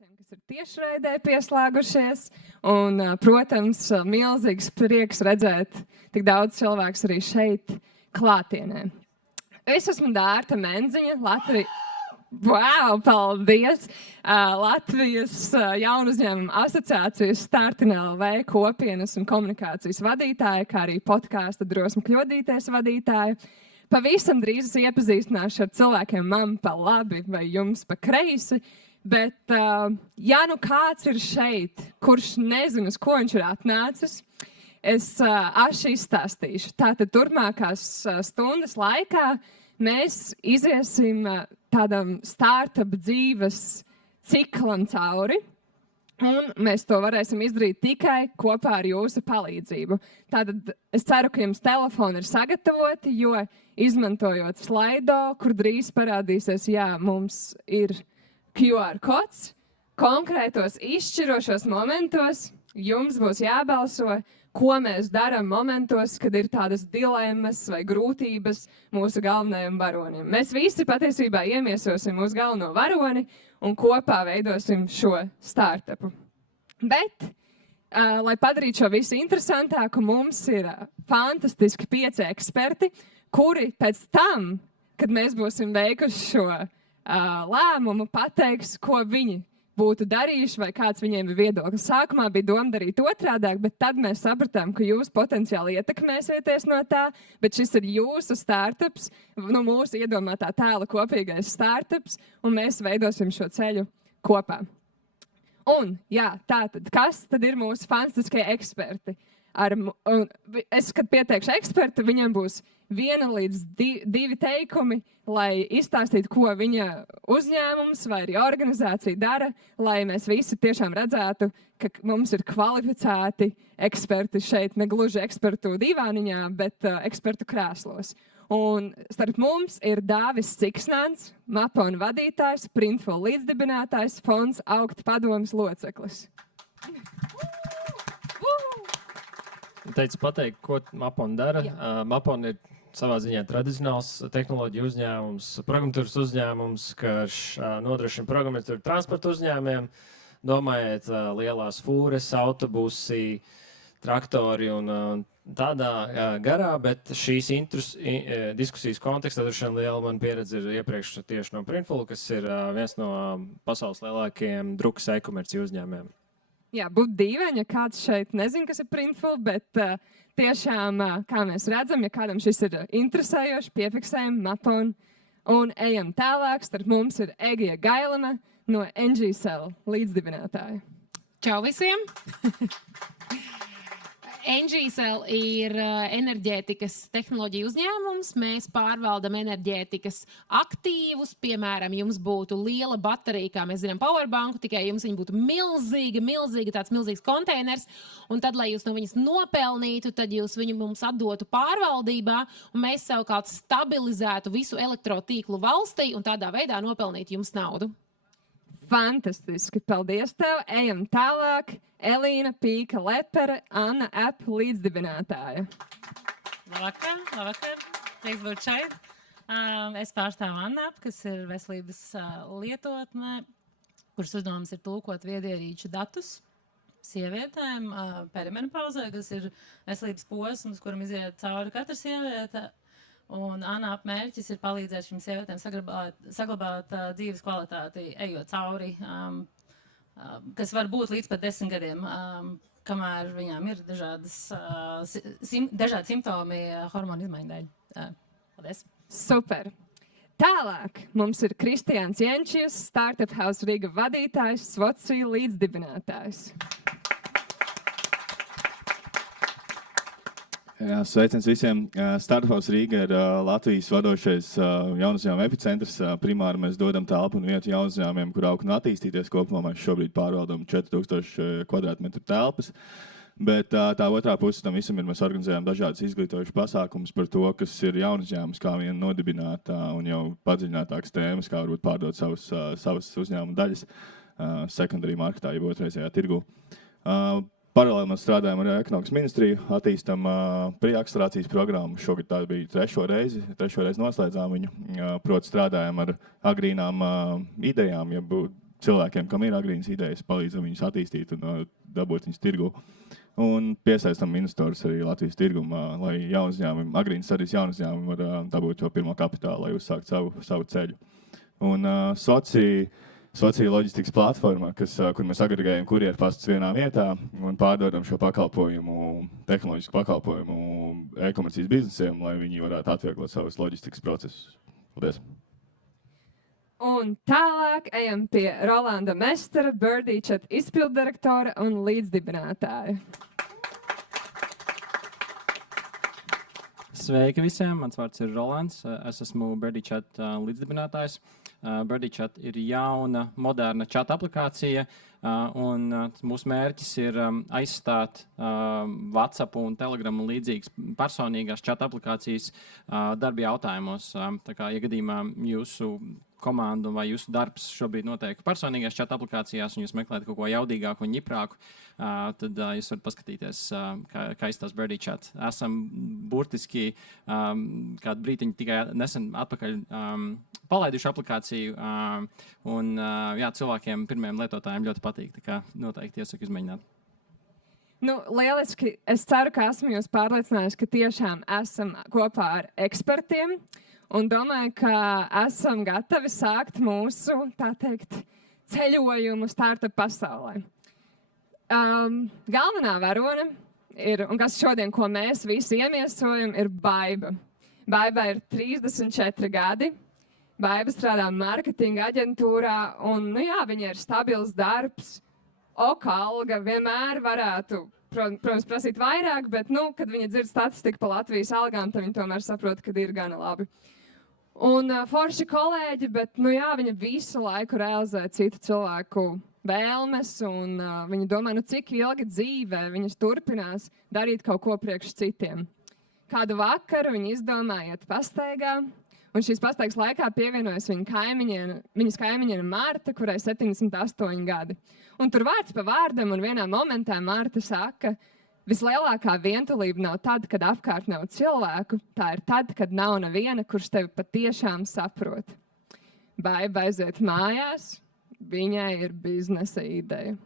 visiem, kas ir tiešraidē pieslēgušies. Un, protams, milzīgs prieks redzēt tik daudz cilvēku arī šeit klātienē. Es esmu Dārta Menziņa, paldies! Latvijas jaunu uzņēmumu asociācijas Startin LV kopienas un komunikācijas vadītāja, kā arī podkāsta Drosme kļūdīties vadītāja. Pavisam drīz es iepazīstināšu ar cilvēkiem man pa labi vai jums pa kreisi. Bet, ja nu kāds ir šeit, kurš nezina, uz ko viņš ir atnācis, es aši izstāstīšu. Tātad turpmākās stundas laikā mēs iziesim tādam startup dzīves ciklam cauri, un mēs to varēsim izdarīt tikai kopā ar jūsu palīdzību. Tātad es ceru, ka jums telefoni ir sagatavoti, jo izmantojot Slido, kur drīz parādīsies, mums ir QR kods, konkrētos izšķirošos momentos jums būs jābalso, ko mēs darām momentos, kad ir tādas dilemmas vai grūtības mūsu galvenajiem varonim. Mēs visi patiesībā iemiesosim mūsu galveno varoni un kopā veidosim šo startupu. Bet, lai padarītu šo visu interesantāku, mums ir fantastiski 5 eksperti, kuri pēc tam, kad mēs būsim veikuši šo lēmumu, pateiks, ko viņi būtu darījuši vai kāds viņiem ir viedoklis. Sākumā bija doma darīt otrādāk, bet tad mēs sapratām, ka jūs potenciāli ietekmēsieties no tā, bet šis ir jūsu startups, mūsu iedomātā tēla kopīgais startups, un mēs veidosim šo ceļu kopā. Un, tātad, kas tad ir mūsu fantastiskie eksperti? Es, kad pieteikšu ekspertu, viņam būs 1 līdz 2 teikumi, lai izstāstītu, ko viņa uzņēmums vai arī organizācija dara, lai mēs visi tiešām redzētu, ka mums ir kvalificēti eksperti šeit, ne gluži ekspertu divāniņā, bet ekspertu krēslos. Un starp mums ir Dāvis Ciksnāns, Mapon vadītājs, Printful līdzdibinātājs, fonds Augt padomes loceklis. Teicu pateikt, ko Mapon dara. Mapon ir savā ziņā tradicionāls tehnoloģiju uzņēmums, programmatūras uzņēmums, kas nodrošina programmatūru transporta uzņēmumiem. Domājiet, lielās fūres, autobusi, traktori un tādā garā, bet šīs diskusijas kontekstā liela man pieredze ir iepriekš tieši no Printful, kas ir viens no pasaules lielākajiem drukas e-komerciju uzņēmumiem. Būtu dīvaini, ja kāds šeit nezina, kas ir Printful, bet tiešām, kā mēs redzam, ja kādam šis ir interesējoši, piefiksējam Mapon un ejam tālāk. Starp mums ir Egija Gailana no NGCell līdzdibinātāja. Čau visiem! NGCell ir enerģētikas tehnoloģija uzņēmums. Mēs pārvaldam enerģētikas aktīvus. Piemēram, jums būtu liela baterija, kā mēs zinām, powerbanku, tikai jums viņa būtu milzīga, tāds milzīgs konteiners. Un tad, lai jūs no viņas nopelnītu, tad jūs viņu mums atdotu pārvaldībā, un mēs savukārt stabilizētu visu elektrotīklu valstī un tādā veidā nopelnītu jums naudu. Fantastiski! Paldies tev! Ejam tālāk! Elīna Pīka Lepere, Anna App līdzdibinātāja. Labvakar! Prieks būt šeit. Es pārstāvu Anna App, kas ir veselības lietotne, kuras uzdevums ir tulkot viedierīču datus sievietēm perimenopauzē, kas ir veselības posms, kuram iziet cauri katra sieviete. Un Anna App mērķis ir palīdzēt šīm sievietēm saglabāt dzīves kvalitāti, ejot cauri, kas var būt līdz pat 10 gadiem, kamēr viņām ir dažādi simptomi hormonu izmaiņu dēļ. Paldies! Super! Tālāk mums ir Kristiāns Jenčijs, Startup House Riga vadītājs, Svoci līdzdibinātājs. Sveiciens visiem. Startup House Riga ir Latvijas vadošais jaunu uzņēmumu epicentrs. Primāri mēs dodam telpu un vietu jaunu uzņēmumiem, kur augt un attīstīties. Kopumā mēs šobrīd pārvaldam 4000 kvadrātmetru telpas. Bet tā otrā puse tam visam ir, mēs organizējam dažādas izglītojušas pasākumus par to, kas ir jaunu uzņēmums, kā vien nodibināt un jau padziļinātākas tēmas, kā varbūt pārdot savas uzņēmuma daļas secondary marketā, jeb otrreizējā tirgu. Paralēli mēs strādājam ar ekonomikas ministriju, attīstam preakcelerācijas programmu. Šogad tā bija trešo reizi noslēdzām viņu. Proti strādājam ar agrīnām idejām, ja cilvēkiem, kam ir agrīnas idejas, palīdzam viņus attīstīt un dabūt viņus tirgu. Un piesaistam investorus arī Latvijas tirgumā, lai agrīnas stadijas jaunu uzņēmumu var dabūt to pirmo kapitālu, lai uzsākt savu ceļu. Un Socija loģistikas platforma, kur mēs agregējam kurjeru pastus vienā vietā un pārdodam šo tehnoloģisku pakalpojumu e-komercijas biznesiem, lai viņi varētu atvieglot savus loģistikas procesus. Paldies! Un tālāk ejam pie Rolanda Mestera, Birdie Chat izpilddirektora un līdzdibinātāja. Sveiki visiem! Mans vārds ir Rolands. Es esmu Birdie Chat līdzdibinātājs. Birdie Chat ir jauna, moderna chata aplikācija, un mūsu mērķis ir aizstāt WhatsApp un Telegram un līdzīgas personīgās chata aplikācijas darba jautājumos. Tā kā, ja gadījumā jūsu komandu vai jūsu darbs šobrīd notiek personīgās chata aplikācijās, un jūs meklējat kaut ko jaudīgāku un ņiprāku, tad jūs varat paskatīties, kā izstās Birdie Chat. Esam burtiski kādu brītiņu tikai nesen atpakaļ palaiduši aplikāciju, un cilvēkiem, pirmiem lietotājiem ļoti patīk, tā kā noteikti iesaku izmēģināt. Lieliski. Es ceru, ka esmu jūs pārliecinājuši, ka tiešām esam kopā ar ekspertiem. Un domāju, ka esam gatavi sākt mūsu, tā teikt, ceļojumu startup pasaulē. Galvenā varone ir, un kas šodien, ko mēs visi iemiesojam, ir Baiba. Baiba ir 34 gadi. Baiba strādā marketinga aģentūrā, un, viņa ir stabils darbs. Alga vienmēr varētu, protams, prasīt vairāk, bet, kad viņa dzird statistiku pa Latvijas algām, tad viņa tomēr saprot, ka ir gana labi. Un forši kolēģi, bet viņa visu laiku realizē citu cilvēku vēlmes, un viņa domā, cik ilgi dzīvē viņas turpinās darīt kaut ko priekš citiem. Kādu vakaru viņa izdomāja iet pastaigā, un šīs pastaigas laikā pievienojas viņas kaimiņiene Marta, kurai 78 gadi. Un tur vārds pa vārdam, un vienā momentā Marta saka: vislielākā vientulība nav tad, kad apkārt nav cilvēku, tā ir tad, kad nav neviena, kurš tevi patiešām saprot. Baiba aiziet mājās, viņai ir biznesa ideja.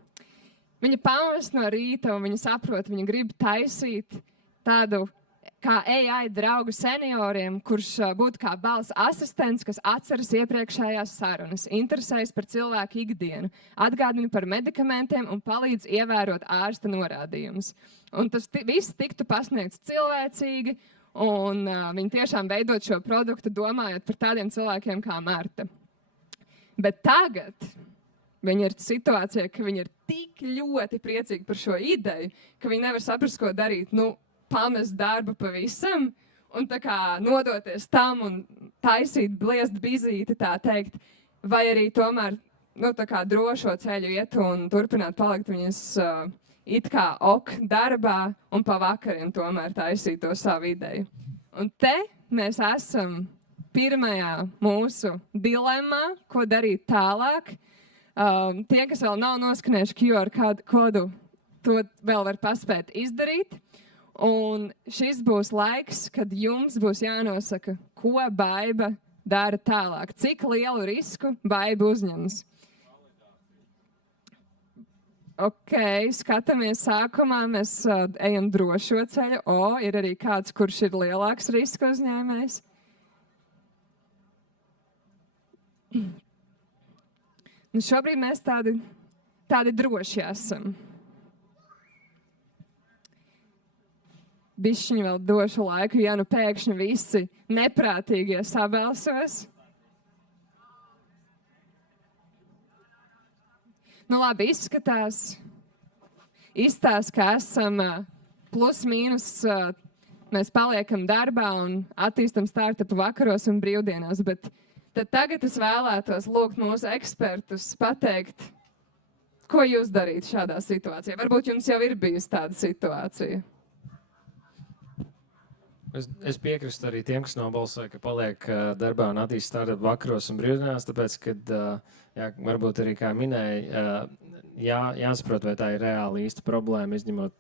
Viņa pamest no rīta, un viņa saprot, viņa grib taisīt tādu kā AI draugu senioriem, kurš būtu kā balss asistents, kas atceras iepriekšējās sarunas, interesējas par cilvēku ikdienu, atgādina par medikamentiem un palīdz ievērot ārsta norādījumus. Un tas viss tiktu pasniegts cilvēcīgi, un viņi tiešām veidot šo produktu, domājot par tādiem cilvēkiem kā Marta. Bet tagad viņi ir situācijā, ka viņi ir tik ļoti priecīgi par šo ideju, ka viņi nevar saprast, ko darīt. Pamest darbu pavisam un tā kā nodoties tam un taisīt bliest bizīti, tā teikt, vai arī tomēr tā kā drošo ceļu iet un turpināt palikt viņas it kā darbā un pa vakariem tomēr taisīt to savu ideju. Un te mēs esam pirmajā mūsu dilemmā, ko darīt tālāk. Tie, kas vēl nav noskanējuši QR kodu, to vēl var paspēt izdarīt. Un šis būs laiks, kad jums būs jānosaka, ko Baiba dara tālāk. Cik lielu risku Baiba uzņems? Skatāmies sākumā, mēs ejam drošo ceļu. Ir arī kāds, kurš ir lielāks riska uzņēmējs. Šobrīd mēs tādi droši esam. Bišķiņi vēl došu laiku, ja pēkšņi visi neprātīgie sabalsos. Labi, izskatās, ka esam plus mīnus, mēs paliekam darbā un attīstam startupu vakaros un brīvdienās, bet tad tagad es vēlētos lūgt mūsu ekspertus pateikt, ko jūs darīt šādā situācijā. Varbūt jums jau ir bijusi tāda situācija. Es piekrītu arī tiem, kas nobalsoja, ka paliek darbā un attīst startup vakaros un brīvdienās, tāpēc, ka varbūt arī, kā minēja, jāsaprot, vai tā ir reāli īsta problēma, izņemot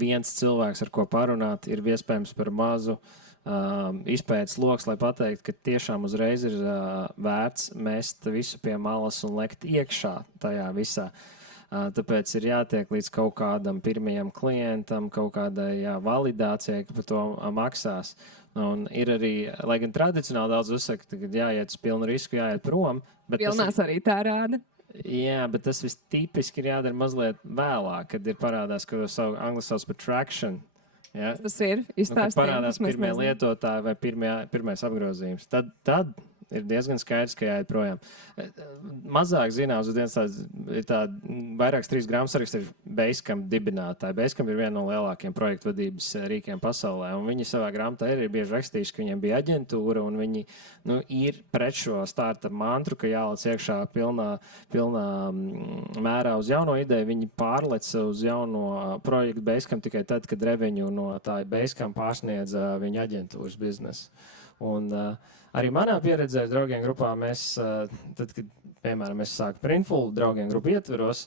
viens cilvēks, ar ko parunāt, ir iespējams par mazu izpētes loks, lai pateiktu, ka tiešām uzreiz ir vērts mest visu pie malas un lekt iekšā tajā visā. Tāpēc ir jātiek līdz kaut kādam pirmajam klientam, kaut kādai validācijai, ka par to maksās. Un ir arī, lai gan tradicionāli daudz uzsaka, ka jāiet uz pilnu risku, jāiet prom. Pilnās arī tā rāda. Jā, bet tas vistipiski ir jādara mazliet vēlāk, kad ir parādās, ko angļu sauc par traction. Ja? Tas ir izstāstījums. Parādās pirmie lietotāji vai pirmais apgrozījums. Tad ir diezgan skaidrs, ka jāiet projām. Mazāk zināms, ir tāda vairākas 3 grāmatsaraksti ir Basecamp dibinātāji. Basecamp ir viena no lielākajiem projektu vadības rīkiem pasaulē. Un viņi savā grāmatā ir bieži rakstījuši, ka viņiem bija aģentūra un viņi ir pret šo startup mantru, ka jālec iekšā pilnā mērā uz jauno ideju. Viņi pārlec uz jauno projektu Basecamp tikai tad, kad revenue no tā Basecamp pārsniedz viņa aģentūras biznesu. Un arī manā pieredzē draugiem grupā mēs, tad, kad, piemēram, es sāku Printful draugiem grupu ietveros,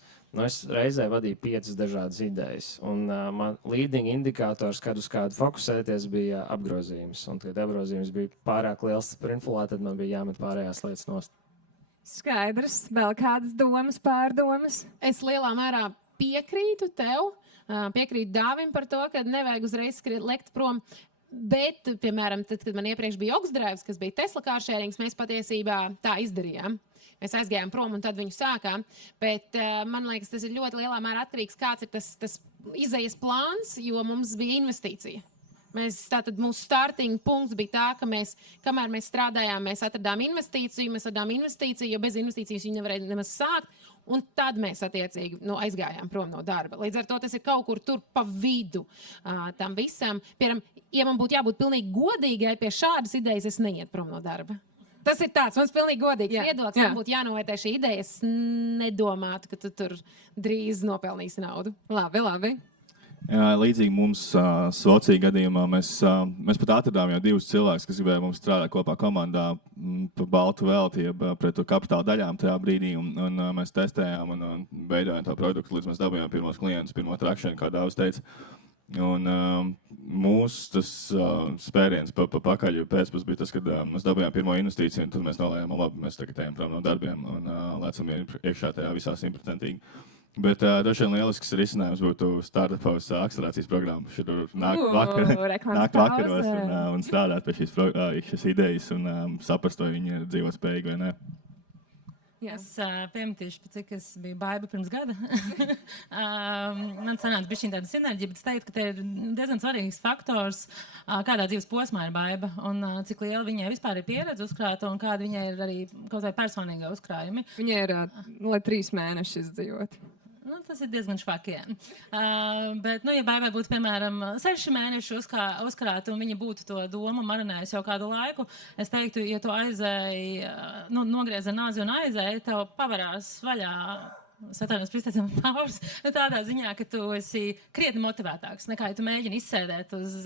es reizē vadīju 5 dažādas idejas. Un man leading indikators, kad uz kādu fokusēties, bija apgrozījums. Un, kad apgrozījums bija pārāk liels Printfulā, tad man bija jāmet pārējās lietas nost. Skaidrs. Vēl kādas domas, pārdomas? Es lielā mērā piekrītu tev, piekrītu Dāvim par to, ka nevajag uzreiz lekt prom. Bet, piemēram, tad, kad man iepriekš bija Oxdrive, kas bija Tesla kāršērings, mēs patiesībā tā izdarījām. Mēs aizgājām prom un tad viņu sākām. Bet man liekas, tas ir ļoti lielā mērā atkarīgs, kāds ir tas izejas plāns, jo mums bija investīcija. Tātad mūsu starting punkts bija tā, ka kamēr mēs strādājām, mēs atradām investīciju, jo bez investīcijas viņi nevarēja nemaz sākt. Un tad mēs attiecīgi aizgājām prom no darba. Līdz ar to tas ir kaut kur tur pa vidu tam visam. Piemēram, ja man būtu jābūt pilnīgi godīgai pie šādas idejas, es neietu prom no darba. Tas ir tāds, mums pilnīgi godīgs viedoklis. Man būtu jānovērtē šī ideja. Es nedomātu, ka tu tur drīz nopelnīsi naudu. Labi. Jā, līdzīgi mums Socija gadījumā mēs pat atradām jau 2 cilvēkus, kas gribēja mums strādāt kopā komandā pa baltu velti, pret to kapitāla daļām tajā brīdī. Un mēs testējām un veidojām to produktu, līdz mēs dabūjām pirmos klientus, pirmo trakšanu, kā Dāvis teica. Un mūsu tas spēriens pakaļ pēcpus bija tas, kad mēs dabūjām pirmo investīciju, un tad mēs nolējām, labi, mēs tagad ejam prom no darbiem un lecam iekšā tajā visā 100%. Bet droši vien lielisks risinājums būtu startupos akcelerācijas programma. Šur nākt vakaros un strādāt pie šīs idejas un saprast, vai viņi ir dzīvotspējīgi vai ne. Es piemetīšu, cik es biju baiba pirms gada. Man sanāca bišķiņ tāda sinerģija, bet es teiktu, ka te ir diezgan svarīgs faktors, kādā dzīves posmā ir baiba un cik liela viņai vispār ir pieredze uzkrāta un kāda viņai ir arī kaut vai personīgā uzkrājumi. Viņai ir, lai 3 mēnešus izdzīvot. Tas ir diezgan švaki. Bet, ja baibai būtu, piemēram, 6 mēneši uzkrāta un viņa būtu to domu marinējusi jau kādu laiku, es teiktu, ja tu aizēji, nogriez ar nāzi un aizēji, tev pavarās vaļā. Satvainojos par izteicienu powers, tādā ziņā, ka tu esi krietni motivētāks, nekā ja tu mēģini izsēdēt uz,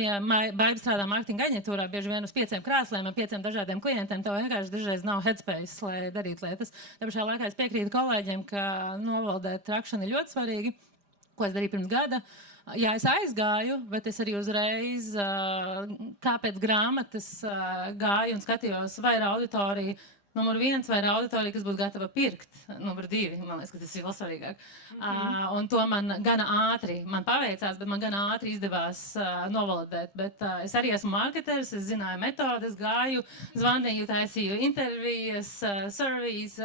ja baiba strādā mārketinga aģentūrā, bieži vien uz 5 krēsliem un 5 dažādiem klientiem, tev vienkārši dažreiz nav headspace, lai darītu lietas. Tā pašā laikā es piekrītu kolēģiem, ka novaldēt trakšanu ir ļoti svarīgi, ko es darīju pirms gada. Jā, es aizgāju, bet es arī uzreiz, kā pēc grāmatas, gāju un skatījos, vai ir auditorija, Numur 1 vai ir auditorija, kas būtu gatava pirkt. Numur 2, man liekas, ka tas ir vēl svarīgāk. Un to man gana ātri, man paveicās, bet man gana ātri izdevās novalidēt. Bet es arī esmu marketeris, es zināju metodes, gāju, zvanīju, taisīju intervijas, surveys,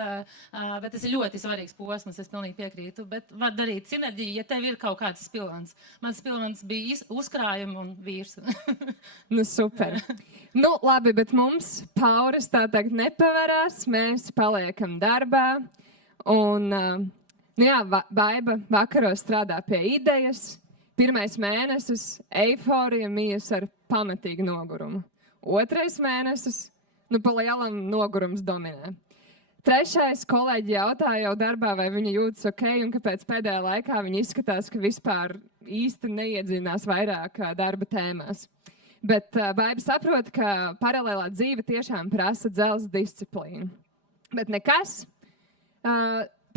bet tas ir ļoti svarīgs posms, es pilnīgi piekrītu. Bet var darīt sinerģiju, ja tev ir kaut kāds spilvens. Mans spilvens bija uzkrājumi un vīrs. Super. Labi, bet mums pauras tā tagad nepavarās, mēs paliekam darbā, un, baiba vakaros strādā pie idejas, 1. mēnesis eiforija mijas ar pamatīgu nogurumu, 2. mēnesis, pa lielam nogurums dominē. 3. kolēģi jautā jau darbā, vai viņa jūtas ok, un kāpēc pēdējā laikā viņa izskatās, ka vispār īsti neiedziļinās vairāk darba tēmās. Bet baiba saprot, ka paralēlā dzīve tiešām prasa dzelzs disciplīnu. Bet nekas.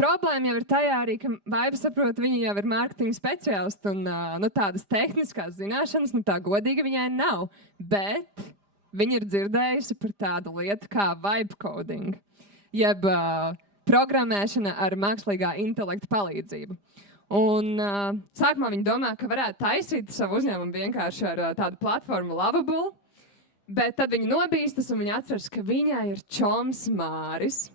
problēma jau ir tajā arī, ka Vaiba saprot, viņa jau ir mārketinga speciālists un tādas tehniskās zināšanas, tā godīgi viņai nav. Bet viņa ir dzirdējusi par tādu lietu kā vibe coding, jeb programmēšana ar mākslīgā intelekta palīdzību. Un sākumā viņa domā, ka varētu taisīt savu uzņēmumu vienkārši ar tādu platformu Lovable, bet tad viņa nobīstas un viņa atceras, ka viņai ir čoms Māris.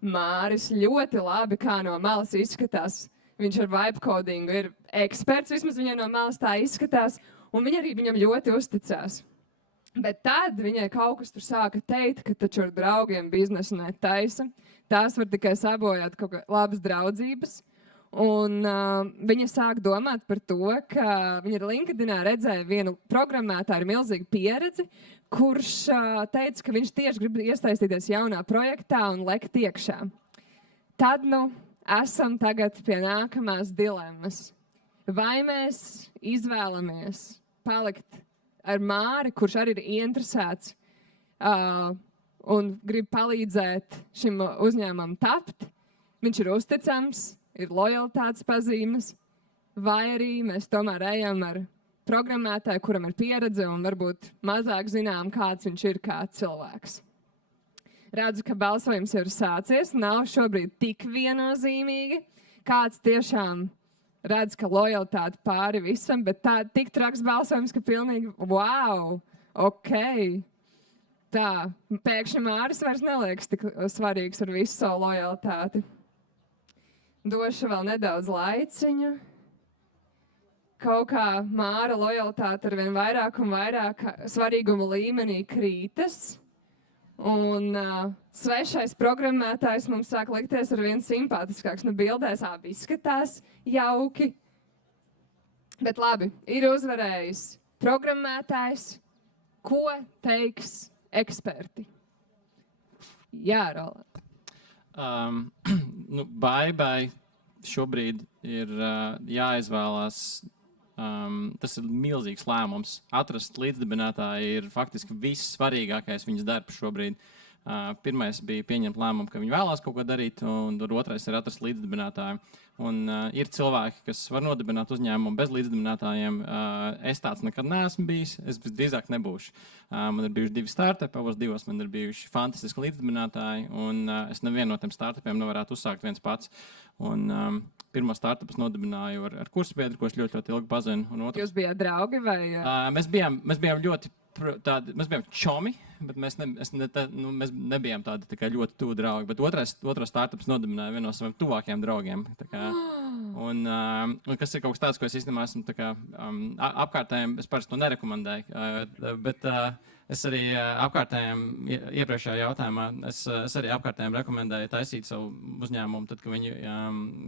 Māris ļoti labi, kā no malas izskatās. Viņš ar vibe codingu ir eksperts, vismaz viņai no malas tā izskatās, un viņa arī viņam ļoti uzticās. Bet tad viņai kaut kas tur sāka teikt, ka taču ar draugiem biznesu netaisa. Tās var tikai sabojāt kaut kā labas draudzības. Un viņa sāk domāt par to, ka viņa ir LinkedInā redzēja vienu programmētāju ar milzīgu pieredzi, kurš teica, ka viņš tieši grib iesaistīties jaunā projektā un lekt iekšā. Tad esam tagad pie nākamās dilemmas. Vai mēs izvēlamies palikt ar Māri, kurš arī ir ieinteresēts un grib palīdzēt šim uzņēmumam tapt, viņš ir uzticams, ir lojalitātes pazīmes, vai arī mēs tomēr ejam ar programmētāju, kuram ir pieredze un varbūt mazāk zinām, kāds viņš ir kā cilvēks. Redzu, ka balsojums jau ir sācies, nav šobrīd tik viennozīmīgi. Kāds tiešām redz, ka lojalitāte pāri visam, bet tā tik traks balsojums, ka pilnīgi wow, ok. Tā, pēkšņi Māris vairs neliekas tik svarīgs ar visu savu lojalitāti. Došu vēl nedaudz laiciņu. Kaut kā Māra lojalitāte ar vien vairāk un vairāk svarīguma līmenī krītas. Un svešais programmētājs mums sāk likties ar vien simpātiskāks. Bildēs abi izskatās jauki. Bet labi, ir uzvarējis programmētājs. Ko teiks eksperti? Jā, Roland. Baibai šobrīd ir jāizvēlās. Tas ir milzīgs lēmums. Atrast līdzdibinātāju ir faktiski viss svarīgākais viņas darbs šobrīd. Pirmais bija pieņemt lēmumu, ka viņi vēlās kaut ko darīt, un otrais ir atrast līdzdibinātāju. Un, ir cilvēki, kas var nodibināt uzņēmumu bez līdzdibinātājiem. Es tāds nekad neesmu bijis, es visdrīzāk nebūšu. Man ir bijuši 2 startupi, abos 2 man ir bijuši fantastiski līdzdibinātāji, un es nevienu no tiem startupiem nevarētu uzsākt viens pats. Un, pirmo startupu nodibināju ar kursabiedru, ko es ļoti ilgi pazinu. Jūs bijāt draugi vai? Mēs bijām ļoti tādi, mēs bijām čomi, bet mēs nebijām tādi ļoti tuvu draugi. Bet otrais startups nodibināja vienu no saviem tuvākajiem draugiem. Un kas ir kaut kas tāds, ko es īstenībā esmu apkārtējiem, es parasti to nerekomendēju. Bet es arī apkārtējiem iepriekšējā jautājumā, es arī apkārtējiem rekomendēju taisīt savu uzņēmumu, tad, kad viņi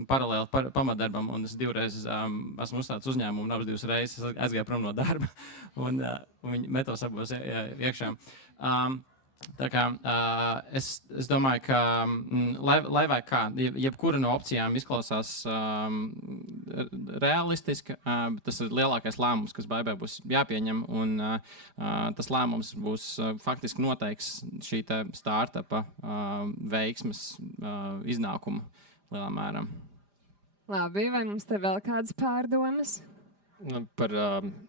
paralēli pamatdarbam, un es 2 reizes esmu uzstācis uzņēmumu, un abas 2 reizes aizgāju prom no darba, un viņi metos abos iekšā. Tā kā es domāju, ka lai vai kā, jebkura no opcijām izklausās realistiski, bet tas ir lielākais lēmums, kas Baibai būs jāpieņem, un tas lēmums būs faktiski noteiks šī te startupa veiksmes iznākumu lielā mērā. Labi, vai mums te vēl kādas pārdomas? Par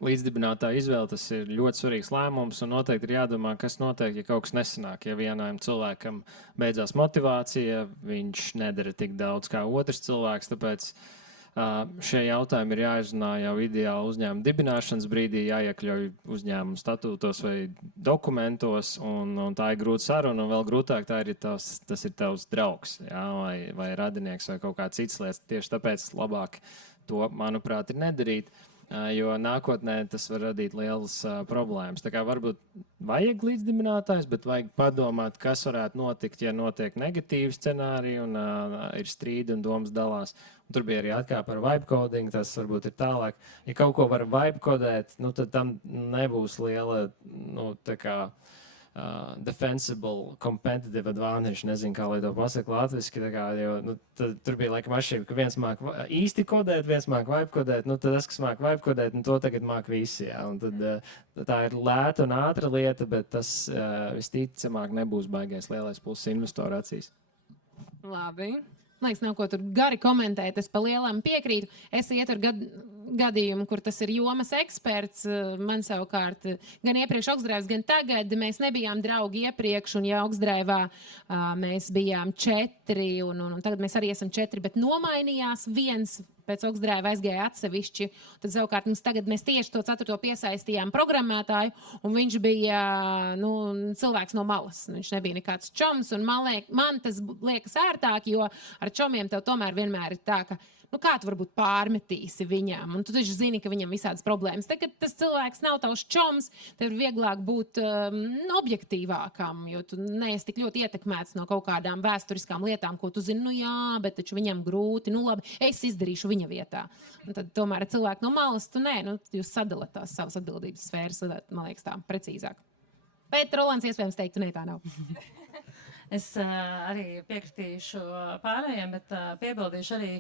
līdzdibinātāju izvēli tas ir ļoti svarīgs lēmums, un noteikti ir jādomā, kas notiek, ja kaut kas nesanāk. Ja vienam cilvēkam beidzās motivācija, viņš nedara tik daudz kā otrs cilvēks, tāpēc šie jautājumi ir jāizrunā jau ideāli uzņēmuma dibināšanas brīdī, jāiekļauj uzņēmuma statūtos vai dokumentos, un tā ir grūta saruna, un vēl grūtāk tas ir tavs draugs, jā, vai radinieks vai kaut kā cits lietas. Tieši tāpēc labāk to, manuprāt, ir nedarīt. Jo nākotnē tas var radīt lielas problēmas. Tā kā varbūt vajag līdzdibinātājs, bet vajag padomāt, kas varētu notikt, ja notiek negatīvi scenāriji un ir strīdi un domas dalās. Un tur bija arī atkāpe par vibe coding, tas varbūt ir tālāk. Ja kaut ko var vibe kodēt, tad tam nebūs liela, tā kā defensible, competitive advantage, nezinu, kā lai to pasaka latviski, jo tur bija laikam atšķirība, ka viens māk īsti kodēt, viens māk vibe kodēt, tad tas, kas māk vibe kodēt, to tagad māk visi, jā, un tad tā ir lēta un ātra lieta, bet tas visticamāk nebūs baigais lielais pluss investoru acīs. Labi. Man liekas, nav ko tur gari komentēt. Es pa lielam piekrītu. Es ietu ar gadījumu, kur tas ir jomas eksperts. Man savukārt gan iepriekš Augsdrēvs, gan tagad mēs nebijām draugi iepriekš, un ja Augsdrēvā mēs bijām 4, un tagad mēs arī esam 4, bet nomainījās viens. Pēc Augsdrēva aizgāja atsevišķi. Tad savukārt mēs tieši to 4. piesaistījām programmētāju, un viņš bija cilvēks no malas. Viņš nebija nekāds čoms, un man tas liekas ērtāk, jo ar čomiem tev tomēr vienmēr ir tā, ka kā tu varbūt pārmetīsi viņam, un tu taču zini, ka viņam visādas problēmas. Tagad tas cilvēks nav tavs čoms, tev ir vieglāk būt objektīvākam, jo tu neesi tik ļoti ietekmēts no kaut kādām vēsturiskām lietām, ko tu zini, jā, bet taču viņam grūti, labi, es izdarīšu viņa vietā. Un tad tomēr cilvēki no malas, jūs sadalat tās savas atbildības sfēras, man liekas tā, precīzāk. Bet Rolands iespējams teiktu, tā nav. Es arī piekritīšu pārējiem, bet piebildīšu arī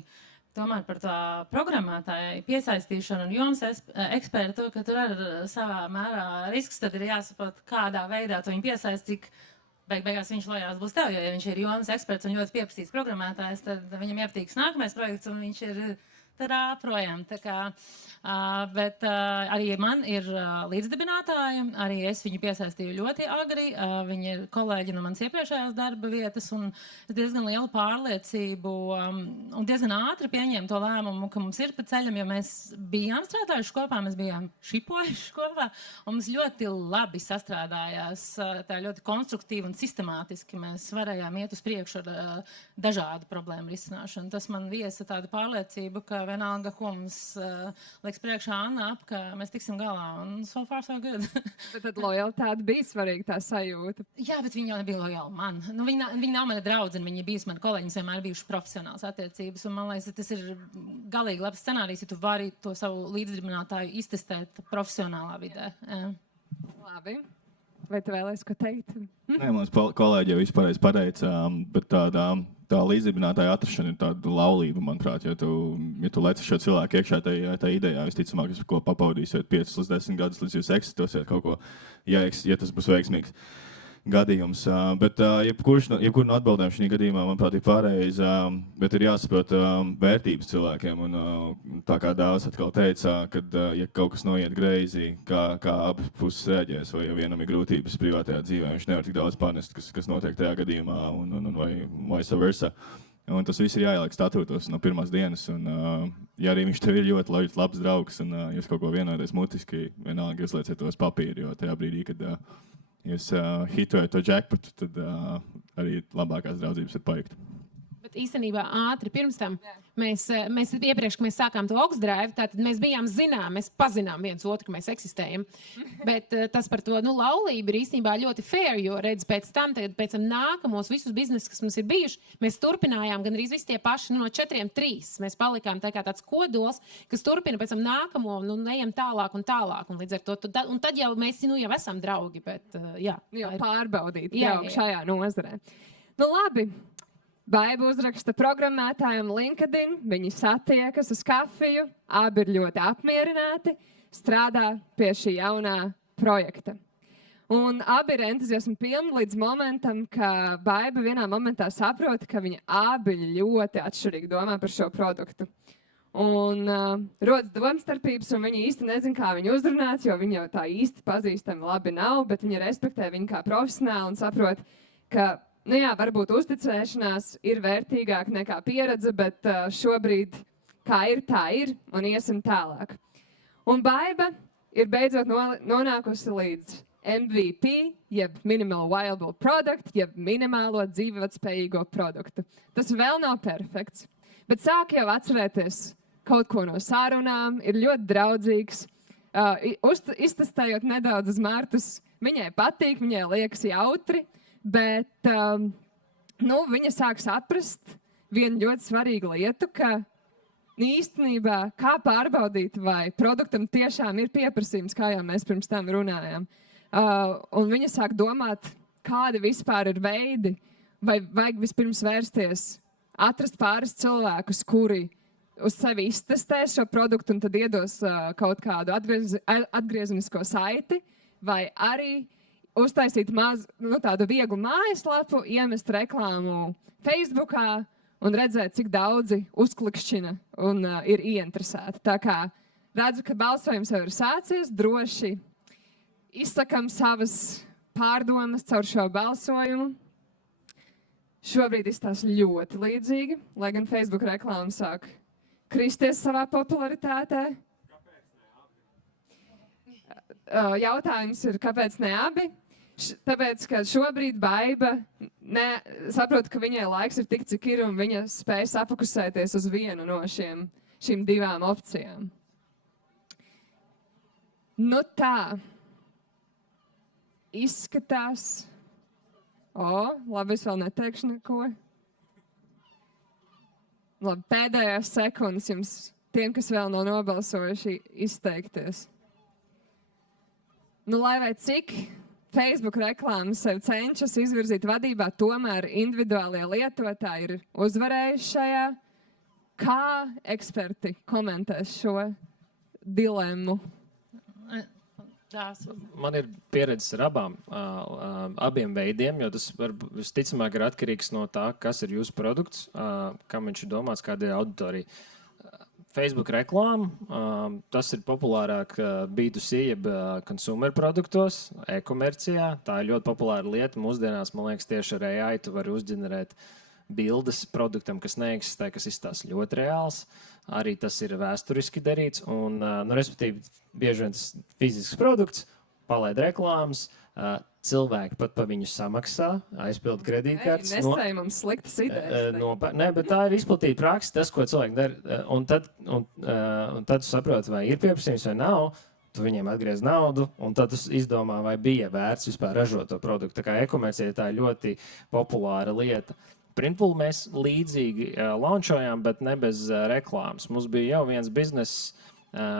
tomēr par to programmētāju piesaistīšanu un jomas ekspertu, ka tur ar savā mērā risks tad ir jāsaprot, kādā veidā tu viņu piesaist, cik beigās viņš lojāls būs tev, jo ja viņš ir jomas eksperts un ļoti pieprasīts programmētājs, tad viņam iepatīks nākamais projekts un viņš ir tādā projām. Bet arī man ir līdzdibinātāji, arī es viņu piesaistīju ļoti agri. Viņi ir kolēģi no manas iepriekšējās darba vietas, un es diezgan lielu pārliecību un diezgan ātri pieņēmu to lēmumu, ka mums ir pa ceļam, jo mēs bijām strādājuši kopā, mēs bijām šipojuši kopā, un mums ļoti labi sastrādājās, tā ļoti konstruktīvi un sistemātiski mēs varējām iet uz priekšu ar dažādu problēmu risināšanu. Tas man viesa tāda pārliecība, ka vienalga, ko mums liks priekšā Anna, ka mēs tiksim galā, un so far so good. Bet tad lojalitāte bija svarīga, tā sajūta. Jā, bet viņi jau nebija lojāli man. Viņi nav mana draudzene, viņi bijusi mani kolēģi, viņas vienmēr bijuši profesionāls attiecības, un man liekas, tas ir galīgi labs scenārijs, ja tu vari to savu līdzdibinātāju iztestēt profesionālā vidē. Jā. Labi. Vai tu vēlēsi ko teikt? Nē, mans kolēģi jau vispār pateica, bet tā līdzdibinātāja atrašana ir tāda laulība, manuprāt, ja tu leci šo cilvēku iekšā tajā idejā, visticamāk, ko papaudīsiet 5 līdz 10 gadus, līdz jūs eksistosiet kaut ko, ja tas būs veiksmīgs gadījums. Bet jebkura no atbildēm šī gadījumā, manuprāt, ir pareiza, bet ir jāsaprot vērtības cilvēkiem. Un tā kā Dāvis atkal teica, kad ja kaut kas noiet greizi, kā abas puses reaģēs, vai ja vienam ir grūtības privātajā dzīvē, viņš nevar tik daudz pārnest, kas notiek tajā gadījumā, vai vice versa. Un tas viss ir jāieliek statūtos no pirmās dienas. Un, ja arī viņš tev ir ļoti labs draugs un jūs kaut ko vienoties mutiski, vienalga uzlieciet tos papīri, jo tajā brīdī, kad jūs hitojat to jackpotu, tad arī labākās draudzības var paikt. Bet īstenībā ātri pirms tam mēs iepriekš, kad mēs sākām to Augsdrēvu, tātad mēs bijām mēs pazinām viens otru, ka mēs eksistējam. Bet tas par to laulību ir īstenībā ļoti fair, jo redz pēc tam nākamos visus biznesus, kas mums ir bijuši, mēs turpinājām gan arī visi tie paši no 4-3. Mēs palikām tāds kodols, kas turpina pēc tam nākamo, ejam tālāk un tālāk. Un līdz ar to, un tad jau mēs jau esam draugi, bet jā. Jau pārbaudīt šajā nozarē. Labi. Baiba uzraksta programmētājiem LinkedIn, viņi satiekas uz kafiju, abi ir ļoti apmierināti, strādā pie šī jaunā projekta. Un abi ir entuziasmi pilni līdz momentam, ka Baiba vienā momentā saprota, ka viņi abi ļoti atšķirīgi domā par šo produktu. Un rodas domstarpības, un viņi īsti nezin, kā viņu uzrunāt, jo viņi jau tā īsti pazīstami labi nav, bet viņi respektē viņu kā profesionāli un saprot, ka varbūt uzticēšanās ir vērtīgāk nekā pieredze, bet šobrīd kā ir, tā ir, un iesim tālāk. Un Baiba ir beidzot nonākusi līdz MVP, jeb Minimal Viable Product, jeb minimālo dzīvotspējīgo produktu. Tas vēl nav perfekts, bet sāk jau atcerēties kaut ko no sarunām, ir ļoti draudzīgs. Iztestējot nedaudz uz Martus, viņai patīk, viņai liekas jautri, bet viņa sāk saprast vienu ļoti svarīgu lietu, ka īstenībā kā pārbaudīt, vai produktam tiešām ir pieprasījums, kā jau mēs pirms tam runājām. Un viņa sāk domāt, kādi vispār ir veidi, vai vajag vispirms vērsties, atrast pāris cilvēkus, kuri uz sevi iztestēs šo produktu un tad iedos kaut kādu atgriezenisko saiti, vai arī uztaisīt tādu vieglu mājaslapu, iemest reklāmu Facebookā un redzēt, cik daudzi uzklikšķina un ir ieinteresēti. Tā kā redzu, ka balsojums jau ir sācies, droši izsakam savas pārdomas caur šo balsojumu. Šobrīd izstāsta ļoti līdzīgi, lai gan Facebook reklāma sāk kristies savā popularitātē. Jautājums ir, kāpēc ne abi? Tāpēc, ka šobrīd Baiba saprot, ka viņai laiks ir tik, cik ir, un viņa spēj safokusēties uz vienu no šīm divām opcijām. Nu tā. Izskatās. Labi, es vēl neteikšu neko. Labi, pēdējās sekundes jums, tiem, kas vēl nav nobalsojuši, izteikties. Nu, lai vai cik Facebook reklāmas sev cenšas izvirzīt vadībā, tomēr individuālie lietotāji ir uzvarējuši šajā. Kā eksperti komentēs šo dilemmu? Man ir pieredze ar abiem veidiem, jo tas visticamāk ir atkarīgs no tā, kas ir jūsu produkts, kam viņš ir domāts, kāda ir auditorija. Facebook reklāma, tas ir populārāk B2C, jeb consumer produktos, e-komercijā. Tā ir ļoti populāra lieta. Mūsdienās, man liekas, tieši ar AI tu vari uzģenerēt bildes produktam, kas neeksistē, kas izstāsta ļoti reāls. Arī tas ir vēsturiski darīts. Un, respektīvi, bieži vien tas fizisks produkts, palaid reklāmas, cilvēki pat par viņu samaksā, aizpild kredītkartes. Nesēj mums sliktas idejas. Nē, bet tā ir izplatīta praksa, tas, ko cilvēki dara. Un tad tu saproti, vai ir pieprasījums vai nav. Tu viņiem atgriez naudu, un tad tu izdomā, vai bija vērts vispār ražot to produktu. Tā kā e-komercija tā ir ļoti populāra lieta. Printful mēs līdzīgi launčojām, bet ne bez reklāmas. Mums bija jau viens bizness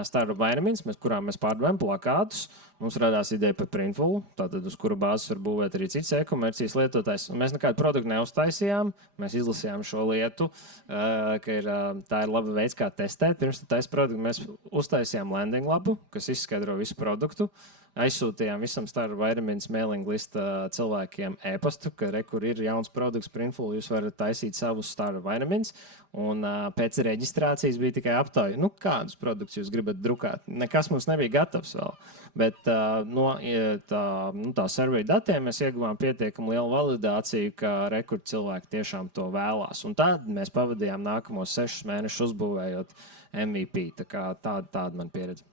Startup Vitamins, kurām mēs pārdevām plakātus. Mums radās ideja par Printful, tātad uz kuru bāzes var būvēt arī cits e-komercijas lietotājs. Un mēs nekādu produktu neuztaisījām, mēs izlasījām šo lietu, ka tā ir laba veids, kā testēt. Pirms tam produktu mēs uztaisījām landing lapu, kas izskaidro visu produktu. Aizsūtījām visam Startup Vitamins mailing lista cilvēkiem e-pastu, ka kur ir jauns produkts Printful, jūs varat taisīt savus Startup Vitamins. Un pēc reģistrācijas bija tikai aptauja, kādus produktus jūs gribat drukāt. Nekas mums nebija gatavs vēl. Bet no tā survey datiem mēs ieguvām pietiekami lielu validāciju, ka rekur cilvēki tiešām to vēlās. Un tad mēs pavadījām nākamos 6 mēnešus uzbūvējot MVP. Tā kā tāda man pieredze.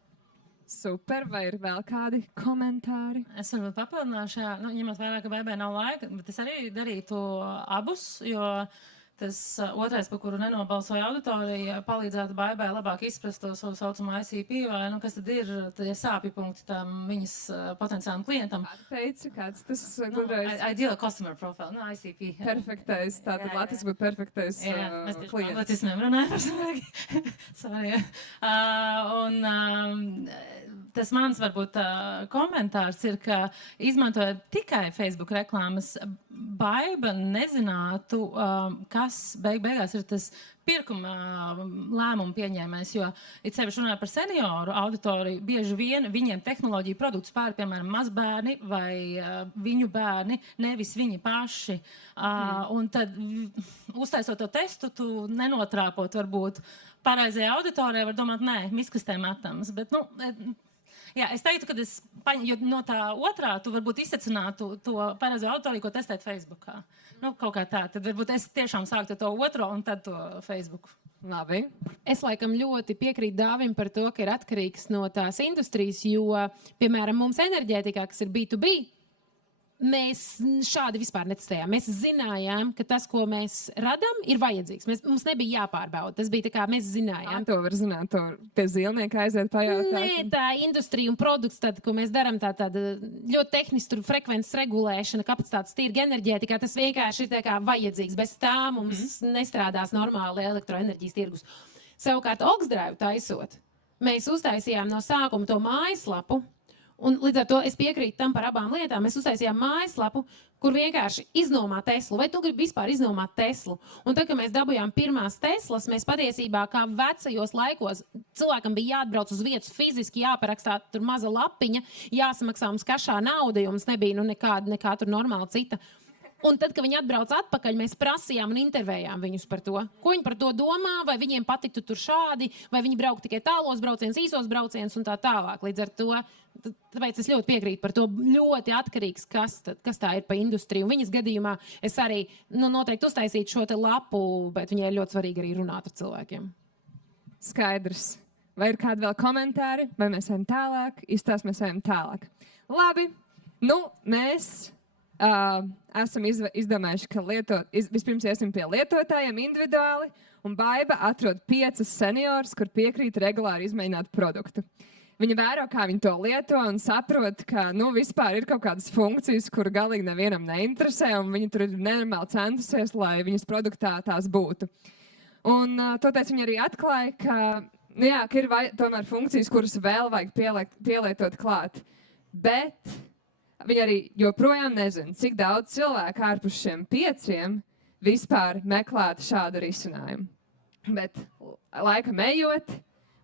Super, vai ir vēl kādi komentāri? Es varbūt papildināšu, ņemot vērā, ka Baibai nav laika, bet es arī darītu abus, jo tas otrais, par kuru nenobalsoja auditorija, palīdzētu Baibai labāk izprast to savu saucamo ICP, vai kas tad ir tie sāpju punkti tam viņas potenciālam klientam. Kāds tas gudrais? Ideal customer profile, ICP. Perfektais, tātad Latvijas būtu perfektais mēs tieši klients. latviecismiem runājam par svarīgi. Sorry. Tas mans varbūt komentārs ir, ka izmantojot tikai Facebook reklāmas, Baiba nezinātu, kas beigās ir tas pirkuma lēmumu pieņēmējs, jo it sevišķi runāja par senioru auditoriju, bieži vien viņiem tehnoloģiju produktus pērk, piemēram, mazbērni vai viņu bērni, nevis viņi paši. Un tad, uztaisot to testu, tu nenotrāpot varbūt pareizajā auditorijā, var domāt, nē, miskastē metams, bet, jā, es teiktu, ka no tā otrā tu varbūt izsacinātu to pareizo auditoriju, ko testēt Facebookā. Kaut kā tā. Tad varbūt es tiešām sāktu to otro un tad to Facebooku. Labi. Es laikam ļoti piekrītu Dāvim par to, ka ir atkarīgs no tās industrijas, jo, piemēram, mums enerģētikā, kas ir B2B, mēs šādi vispār netestējām. Mēs zinājām, ka tas, ko mēs radām, ir vajadzīgs. Mums nebija jāpārbauda. Tas bija tā kā mēs zinājām. To var zināt, to pie zīlnieka aiziet pajautāt. Nē, tā industrija un produkts, ko mēs darām, tāda ļoti tehniska frekvences regulēšana, kapacitātes tirga enerģētikā, tas vienkārši ir tā kā vajadzīgs. Bez tā mums nestrādās normāli elektroenerģijas tirgus. Savukārt, Oxdrive taisot, mēs uztaisījām no sākuma to mājaslapu. Un līdz ar to es piekrītu tam par abām lietām. Mēs uztaisījām mājaslapu, kur vienkārši iznomā Teslu. Vai tu gribi vispār iznomāt Teslu? Un tad, kad mēs dabūjām pirmās Teslas, mēs patiesībā kā vecajos laikos cilvēkam bija jāatbrauc uz vietas fiziski, jāparakstā tur maza lapiņa, jāsamaksā mums kašā nauda, jo mums nebija nekā tur normāla cita Un tad, kad viņi atbrauc atpakaļ, mēs prasījām un intervējām viņus par to. Ko viņi par to domā, vai viņiem patiktu tur šādi, vai viņi brauktu tikai tālos braucienus, īsos braucienus un tā tālāk. Līdz ar to, tāpēc es ļoti piekrītu par to, ļoti atkarīgs, kas tā ir pa industriju. Un viņas gadījumā es arī noteikti uztaisītu šo te lapu, bet viņai ir ļoti svarīgi arī runāt ar cilvēkiem. Skaidrs. Vai ir kādi vēl komentāri, vai mēs ejam tālāk? Izstāst, mēs ejam tālāk. Labi, mēs esam izdomājuši, ka vispirms iesim pie lietotājiem individuāli, un Baiba atrod 5 seniorus, kur piekrīt regulāri izmēģināt produktu. Viņa vēro, kā viņi to lieto, un saprot, ka vispār ir kaut kādas funkcijas, kur galīgi nevienam neinteresē, un viņi tur ir nenormāli centusies, lai viņas produktā tās būtu. Un toties viņi arī atklāja, ka ir tomēr funkcijas, kuras vēl vajag pielietot klāt. Bet viņi arī joprojām nezina, cik daudz cilvēku ārpus šiem 5 vispār meklētu šādu risinājumu. Bet laikam ejot,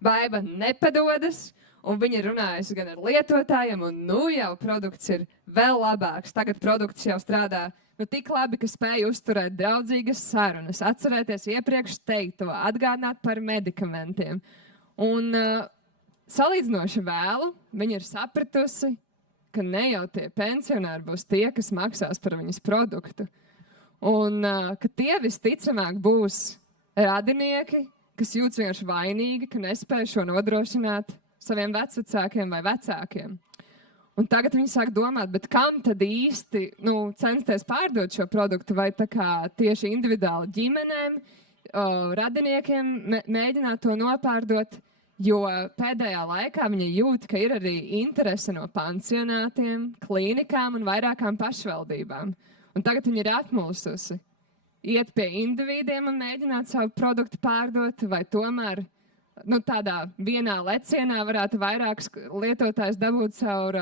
Baiba nepadodas, un viņa ir runājusi gan ar lietotājiem, un jau produkts ir vēl labāks. Tagad produkts jau strādā tik labi, ka spēj uzturēt draudzīgas sarunas, atcerēties iepriekš teikto, atgādināt par medikamentiem. Un salīdzinoši vēlu viņa ir sapratusi, ka ne jau tie pensionāri būs tie, kas maksās par viņas produktu. Un ka tie visticamāk būs radinieki, kas jūtas vienkārši vainīgi, ka nespēj šo nodrošināt saviem vecvecākiem vai vecākiem. Un tagad viņi sāk domāt, bet kam tad īsti censties pārdot šo produktu, vai tā kā tieši individuāli ģimenēm, radiniekiem mēģināt to nopārdot. Jo pēdējā laikā viņa jūt, ka ir arī interese no pansionātiem, klīnikām un vairākām pašvaldībām. Un tagad viņa ir atmulsusi. Iet pie individiem un mēģināt savu produktu pārdot, vai tomēr tādā vienā lecienā varētu vairākus lietotājus dabūt caur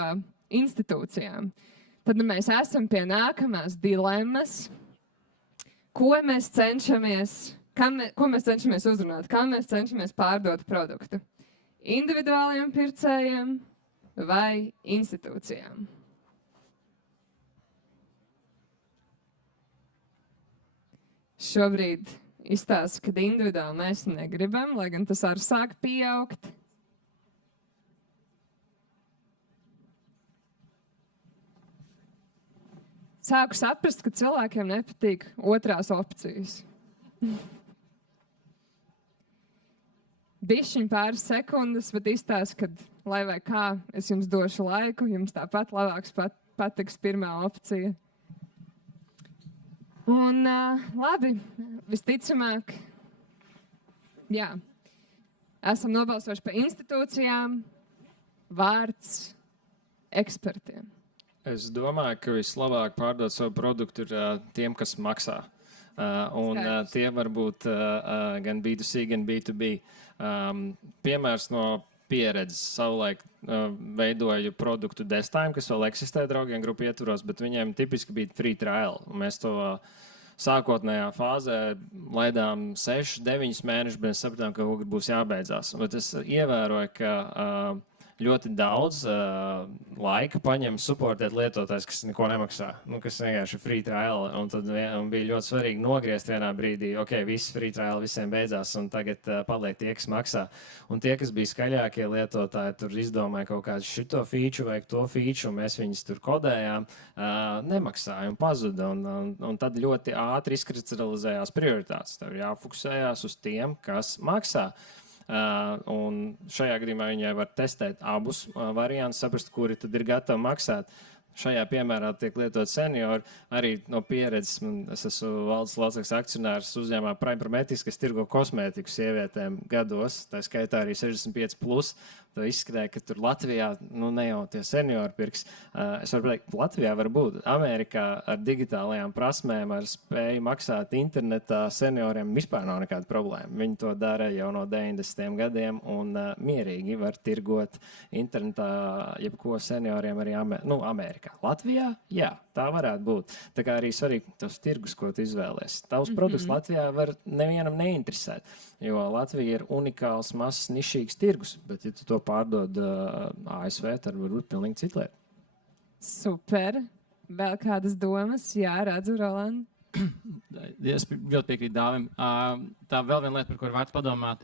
institūcijām. Tad mēs esam pie nākamās dilemmas. Ko mēs cenšamies uzrunāt? Kā mēs cenšamies pārdot produktu? Individuāliem pircējiem vai institūcijām? Šobrīd izstāsta, ka individuāli mēs negribam, lai gan tas arī sāk pieaugt. Sāku saprast, ka cilvēkiem nepatīk otrās opcijas. Bišķiņ pāris sekundes, bet izstāsta, ka, lai vai kā, es jums došu laiku, jums tāpat labāks patiks pirmā opcija. Un labi, visticamāk, esam nobalsojuši par institūcijām, vārds ekspertiem. Es domāju, ka vislabāk pārdot savu produktu ir tiem, kas maksā. Tie var būt gan B2C, gan B2B. Piemērs no pieredzes. Savulaik veidoju produktu Destime, kas vēl eksistē draugiem grupu ietvaros, bet viņiem tipiski bija free trial. Mēs to sākotnējā fāzē laidām 6-9 mēnešus, bet mēs sapratām, ka būs jābeidzās. Bet es ievēroju, ka ļoti daudz laika paņem supportēt lietotājs, kas neko nemaksā, kas vienkārši free trial. Un tad bija ļoti svarīgi nogriezt vienā brīdī, viss free trial visiem beidzās, un tagad paliek tie, kas maksā. Un tie, kas bija skaļākie lietotāji, tur izdomāja kaut kādu šito feature vai to feature, un mēs viņus tur kodējām, nemaksāja un pazuda. Un tad ļoti ātri izkristalizējās prioritātes. Tev jāfokusējās uz tiem, kas maksā. Un šajā gadījumā viņai var testēt abus variantus, saprast, kuri tad ir gatavi maksāt. Šajā piemērā tiek lietot seniori. Arī no pieredzes, es esmu valdes loceklis akcionārs uzņēmumā Prime Promethis, kas tirgo kosmētiku sievietēm gados, tā skaitā arī 65+. Tā izskanēja, ka tur Latvijā ne jau tie seniori pirks. Es varu pateikt, Latvijā var būt. Amerikā ar digitālajām prasmēm, ar spēju maksāt internetā senioriem vispār nav nekāda problēma. Viņi to dara jau no 90. gadiem un mierīgi var tirgot internetā jebko senioriem arī Amerikā. Latvijā? Jā, tā varētu būt. Tā kā arī svarīgi tos tirgus, ko tu izvēlies. Tavs produkts Latvijā var nevienam neinteresēt, jo Latvija ir unikāls, mazs, nišīgs tirgus, bet ja tu pārdod ASV, tad varbūt pilnīgi cita lieta. Super. Vēl kādas domas? Jā, redzu, Rolanda. Es ļoti piekrītu Dāvim. Tā vēl viena lieta, par ko vērts padomāt,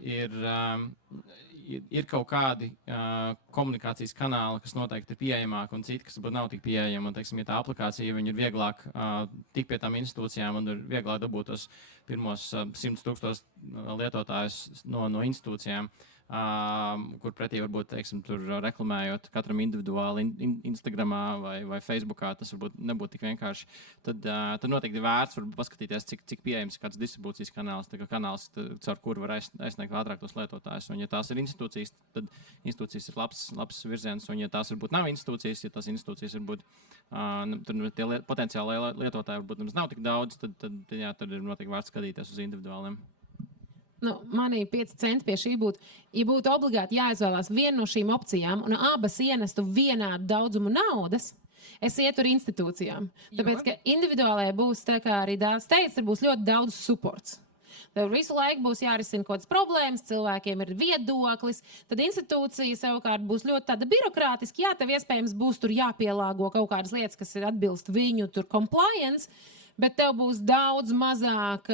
ir kaut kādi komunikācijas kanāli, kas noteikti ir pieejamāki, un citi, kas varbūt nav tik pieejami. Un, teiksim, ja tā aplikācija ir vieglāk tikt pie tām institūcijām un ir vieglāk dabūt tos pirmos 100,000 lietotājus no institūcijām, kur pretī varbūt, teiksim, tur reklamējot katram individuāli Instagramā vai Facebookā, tas varbūt nebūtu tik vienkārši. Tad noteikti vērts varbūt paskatīties, cik pieejams ir kāds distribūcijas kanāls, kanāls, caur kuru var aizsniegt ātrāk tos lietotājus. Un, ja tās ir institūcijas, tad institūcijas ir labs virziens. Un, ja tās varbūt nav institūcijas, ja tās institūcijas varbūt tie potenciāli lietotāji varbūt nav tik daudz, tad ir noteikti vērts skatīties uz individuāliem. Manī 5 centi pie šī būtu, ja būtu obligāti jāizvēlās viena no šīm opcijām un abas ienestu vienādu daudzumu naudas, es ietu ar institūcijām. Tāpēc, ka individuālajai būs, tā kā arī Dāvis teica, tur būs ļoti daudz supports. Tev visu laiku būs jārisina kaut kādas problēmas, cilvēkiem ir viedoklis, tad institūcija savukārt būs ļoti tāda birokrātiski, jā, tev iespējams būs tur jāpielāgo kaut kādas lietas, kas ir atbilst viņu tur compliance, bet tev būs daudz mazāk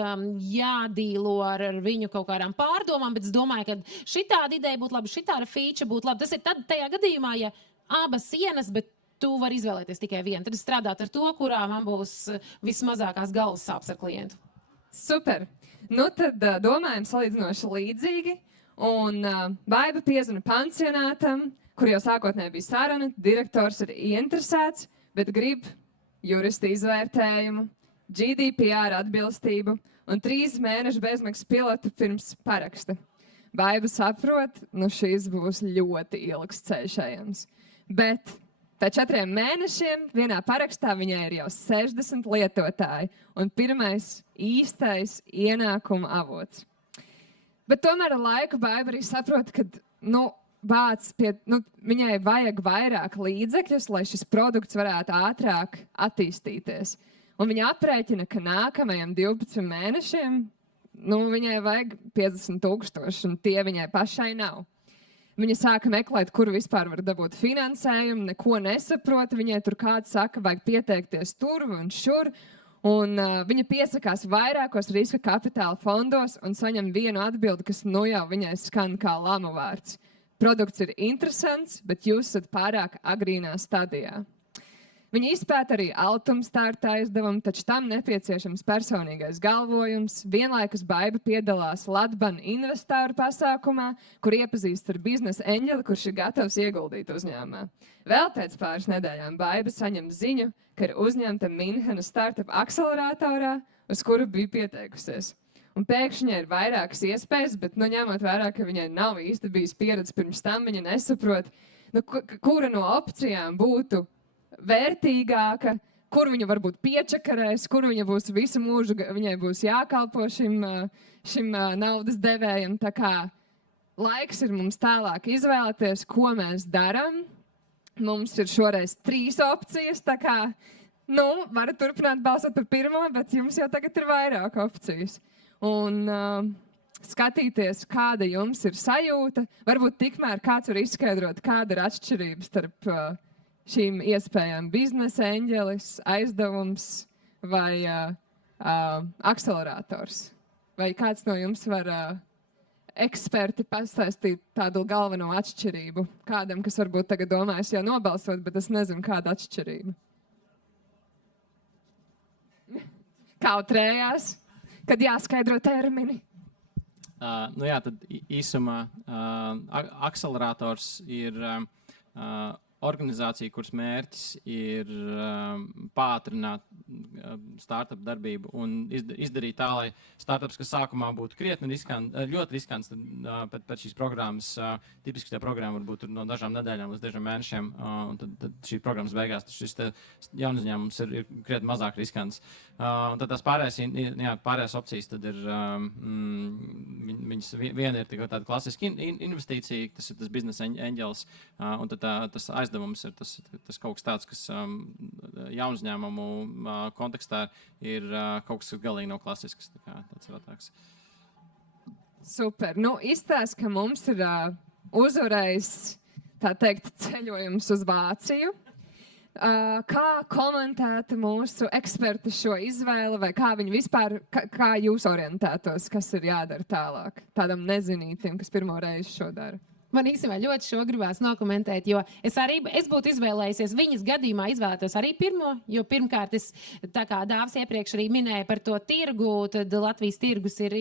jādīlo ar viņu kaut kādām pārdomām, bet es domāju, ka šitāda ideja būtu laba, šitāda feature būtu laba. Tas ir tad tajā gadījumā, ja abas ienes, bet tu vari izvēlēties tikai vienu. Tad es strādātu ar to, kurā man būs vismazākās galvas sāpes ar klientu. Super! Nu tad domājam salīdzinoši līdzīgi. Un Baiba piezvana pansionātam, kur jau sākotnēji bija saruna. Direktors ir ieinteresēts, bet grib jurista izvērtējumu, GDPR atbilstību un 3 mēnešu bezmaksas pilotu pirms paraksta. Baiba saprot, šīs būs ļoti ilgs ceļš ejams. Bet pēc 4 mēnešiem vienā parakstā viņai ir jau 60 lietotāji un pirmais īstais ienākuma avots. Bet tomēr ar laiku Baiba arī saprot, ka viņai vajag vairāk līdzekļus, lai šis produkts varētu ātrāk attīstīties. Un viņa aprēķina, ka nākamajam 12 mēnešiem viņai vajag 50,000, un tie viņai pašai nav. Viņa sāka meklēt, kur vispār var dabūt finansējumu, neko nesaprota. Viņai tur kāds saka, vajag pieteikties tur un šur. Un viņa piesakās vairākos riska kapitāla fondos un saņem vienu atbildi, kas jau viņai skan kā lamu vārds. Produkts ir interesants, bet jūs esat pārāk agrīnā stadijā. Viņa izpēta arī Altumstarta aizdevumu, taču tam nepieciešams personīgais galvojums. Vienlaikus Baiba piedalās Latban investoru pasākumā, kur iepazīst ar biznesa eņģeli, kurš ir gatavs ieguldīt uzņēmumā. Vēl pēc pāris nedēļām Baiba saņem ziņu, ka ir uzņemta Minhenes startup akceleratorā, uz kuru bija pieteikusies. Un pēkšņi ir vairākas iespējas, bet ņemot vērā, ka viņai nav īsti bijis pieredze pirms tam, viņa nesaprot, kura no opcijām būtu vērtīgāka, kur viņa varbūt piečakarēs, kur viņa būs visu mūžu, viņai būs jākalpo šim naudas devējam. Tā kā laiks ir mums tālāk izvēlēties, ko mēs darām. Mums ir šoreiz 3 opcijas, tā kā, varat turpināt balsot par pirmo, bet jums jau tagad ir vairāk opcijas. Un skatīties, kāda jums ir sajūta, varbūt tikmēr kāds var izskaidrot, kāda ir atšķirība starp šīm iespējām biznesa eņģelis, aizdevums vai akcelerators. Vai kāds no jums var eksperti pastāstīt tādu galveno atšķirību? Kādam, kas varbūt tagad domājas jau nobalsot, bet es nezinu, kāda atšķirība. Kautrējās, kad jāskaidro termini. Tad īsumā akcelerators ir organizācija, kuras mērķis ir pātrināt startup darbību un izdarīt tā, lai startups, kas sākumā būtu ļoti riskants, tad pēc šīs programmas, tipiski tā programma var būt no dažām nedēļām līdz dažiem mēnešiem, un tad šī programmas beigās šis jaun uzņēmums ir krietni mazāk riskants. Un tad tās pārējās opcijas tad ir, viena ir tāda klasiska investīcija, tas ir tas biznesa eņģelis, un tad tas aizdevums ir tas kaut kas tāds, kas jaunu uzņēmumu kontekstā ir kaut kas galīgi nav klasisks. Tāds vēlāks. Super. Izstāst, ka mums ir uzvarējis, tā teikt, ceļojums uz Vāciju. Kā komentētu mūsu eksperti šo izvēli, vai kā viņi vispār, kā jūs orientētos, kas ir jādara tālāk tādam nezinītim, kas pirmo reizi šo dara? Man īstenībā ļoti šo gribās nokomentēt, jo es būtu izvēlējusies viņas gadījumā izvēlētos arī pirmo, jo pirmkārt es, tā kā Dāvs iepriekš arī minēja par to tirgu, tad Latvijas tirgus ir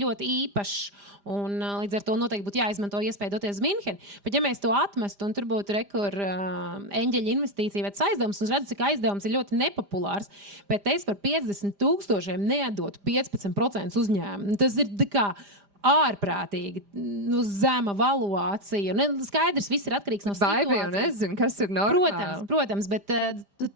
ļoti īpašs un līdz ar to noteikti būtu jāizmanto iespēja doties uz Minheni. Bet ja mēs to atmestu un tur būtu eņģeļa investīcija vai aizdevums, un redzu, cik aizdevums ir ļoti nepopulārs, bet es par 50,000 nedotu 15% uzņēmumu. Tas ir tā kā ārprātīgi, zema valuācija. Skaidrs, viss ir atkarīgs no situācijas. Baigi jau nezinu, kas ir normāli. Protams, bet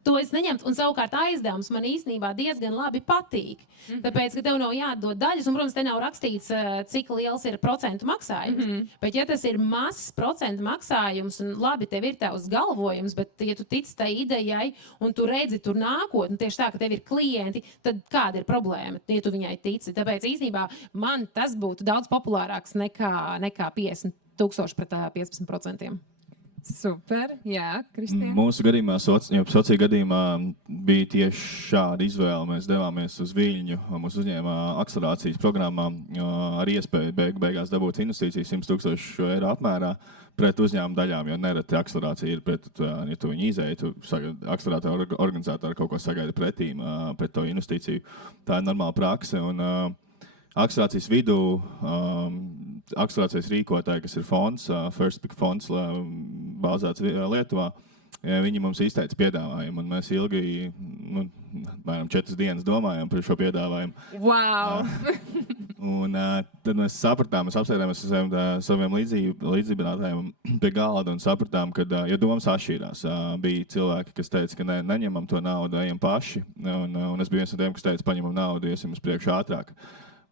to es neņemtu. Un savukārt aizdevums man īstenībā diezgan labi patīk. Tāpēc, ka tev nav jādod daļas, un, protams, te nav rakstīts, cik liels ir procentu maksājums. Bet, ja tas ir mazs procentu maksājums, un labi, tev ir tavs galvojums, bet, ja tu tici tai idejai, un tu redzi tur nākotni, tieši tā, ka tev ir klienti, tad kāda ir problēma, ja tu viņai tici? Tāpēc, īstenībā, man tas būtu daudz populārāks nekā 50,000 pret 15%. Super, jā, Kristīna. Mūsu gadījumā, sociālajā gadījumā bija tieši šāda izvēle. Mēs devāmies uz Viļņu, mūsu uzņēmumā akcelerācijas programmā ar iespēju beigās dabūt investīcijas 100,000 eiro apmērā pret uzņēmumu daļām, jo nereti akcelerācija ir pret, ja tu viņu izēji, tu akcelerātori organizātori kaut ko sagaida pretīm pret to investīciju. Tā ir normāla prakse. Un, akcelerācijas vidū, akcelerācijas rīkotāji, kas ir fonds, First Pick fonds, bāzēts Lietuvā, viņi mums izteica piedāvājumu, un mēs ilgi, 4 dienas domājām par šo piedāvājumu. Wow! Un tad mēs sapratām, mēs apsēdāmies ar saviem līdzdibinātājiem pie galda un sapratām, ka, ja domas atšķīrās, bija cilvēki, kas teica, ka neņemam to naudu, ejam paši, un es biju viens no tiem, kas teica, paņemam naudu, iesim uz priekšu ātrāk.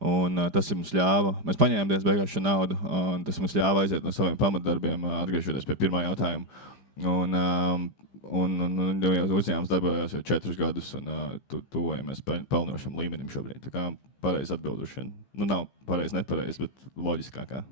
Un tas mums ļāva, mēs paņēmām dienas beigās šo naudu, un tas mums ļāva aiziet no saviem pamatdarbiem, atgriežoties pie pirmā jautājuma. Un uzņēmums darbojās jau 4 gadus, un tuvojamies pelnošam līmenim šobrīd. Tā kā pareizi atbildušana. Nav pareizi, nepareizi, bet loģiskākā.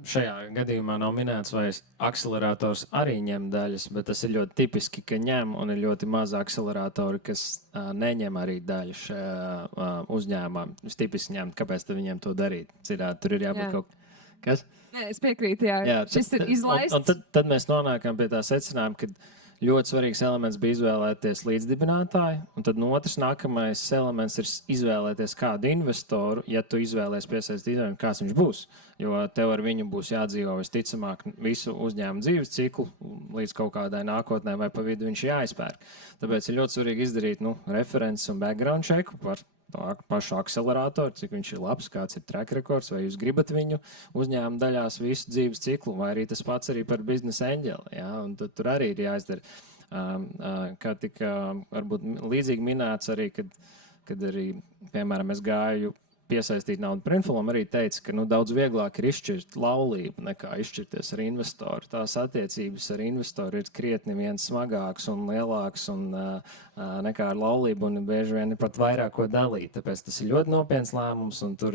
Šajā gadījumā nav minēts, vai akcelerators arī ņem daļas, bet tas ir ļoti tipiski, ka ņem, un ir ļoti maz akceleratori, kas neņem arī daļu šajā uzņēmumā. Es tipiski ņemt, kāpēc viņiem to darīt. Tur ir jābūt kaut kas. Nē, es piekrītu, jā. Šis ir izlaists. Un tad mēs nonākam pie tā secinājuma, ka ļoti svarīgs elements bija izvēlēties līdzdibinātāju, un tad nākamais elements ir izvēlēties kādu investoru, ja tu izvēlēsies piesaistīt investoru, kāds viņš būs. Jo tev ar viņu būs jādzīvo visticamāk visu uzņēmumu dzīves ciklu līdz kaut kādai nākotnē, vai pa vidu viņš jāizpērk. Tāpēc ir ļoti svarīgi izdarīt references un background checku par to pašu akceleratoru, cik viņš ir labs, kāds ir track records, vai jūs gribat viņu uzņēmumu daļās visu dzīves ciklu, vai arī tas pats arī par biznesa eņģeli. Ja? Un tad tur arī ir jāizdara, kā tika varbūt līdzīgi minēts arī, kad arī, piemēram, es gāju piesaistīt naudu par Infilom, arī teica, ka daudz vieglāk ir izšķirt laulību nekā izšķirties ar investoru. Tās attiecības ar investoru ir krietni viens smagāks un lielāks nekā ar laulību, un bieži vien ir pat vairāk ko dalīt. Tāpēc tas ir ļoti nopietns lēmums, un tur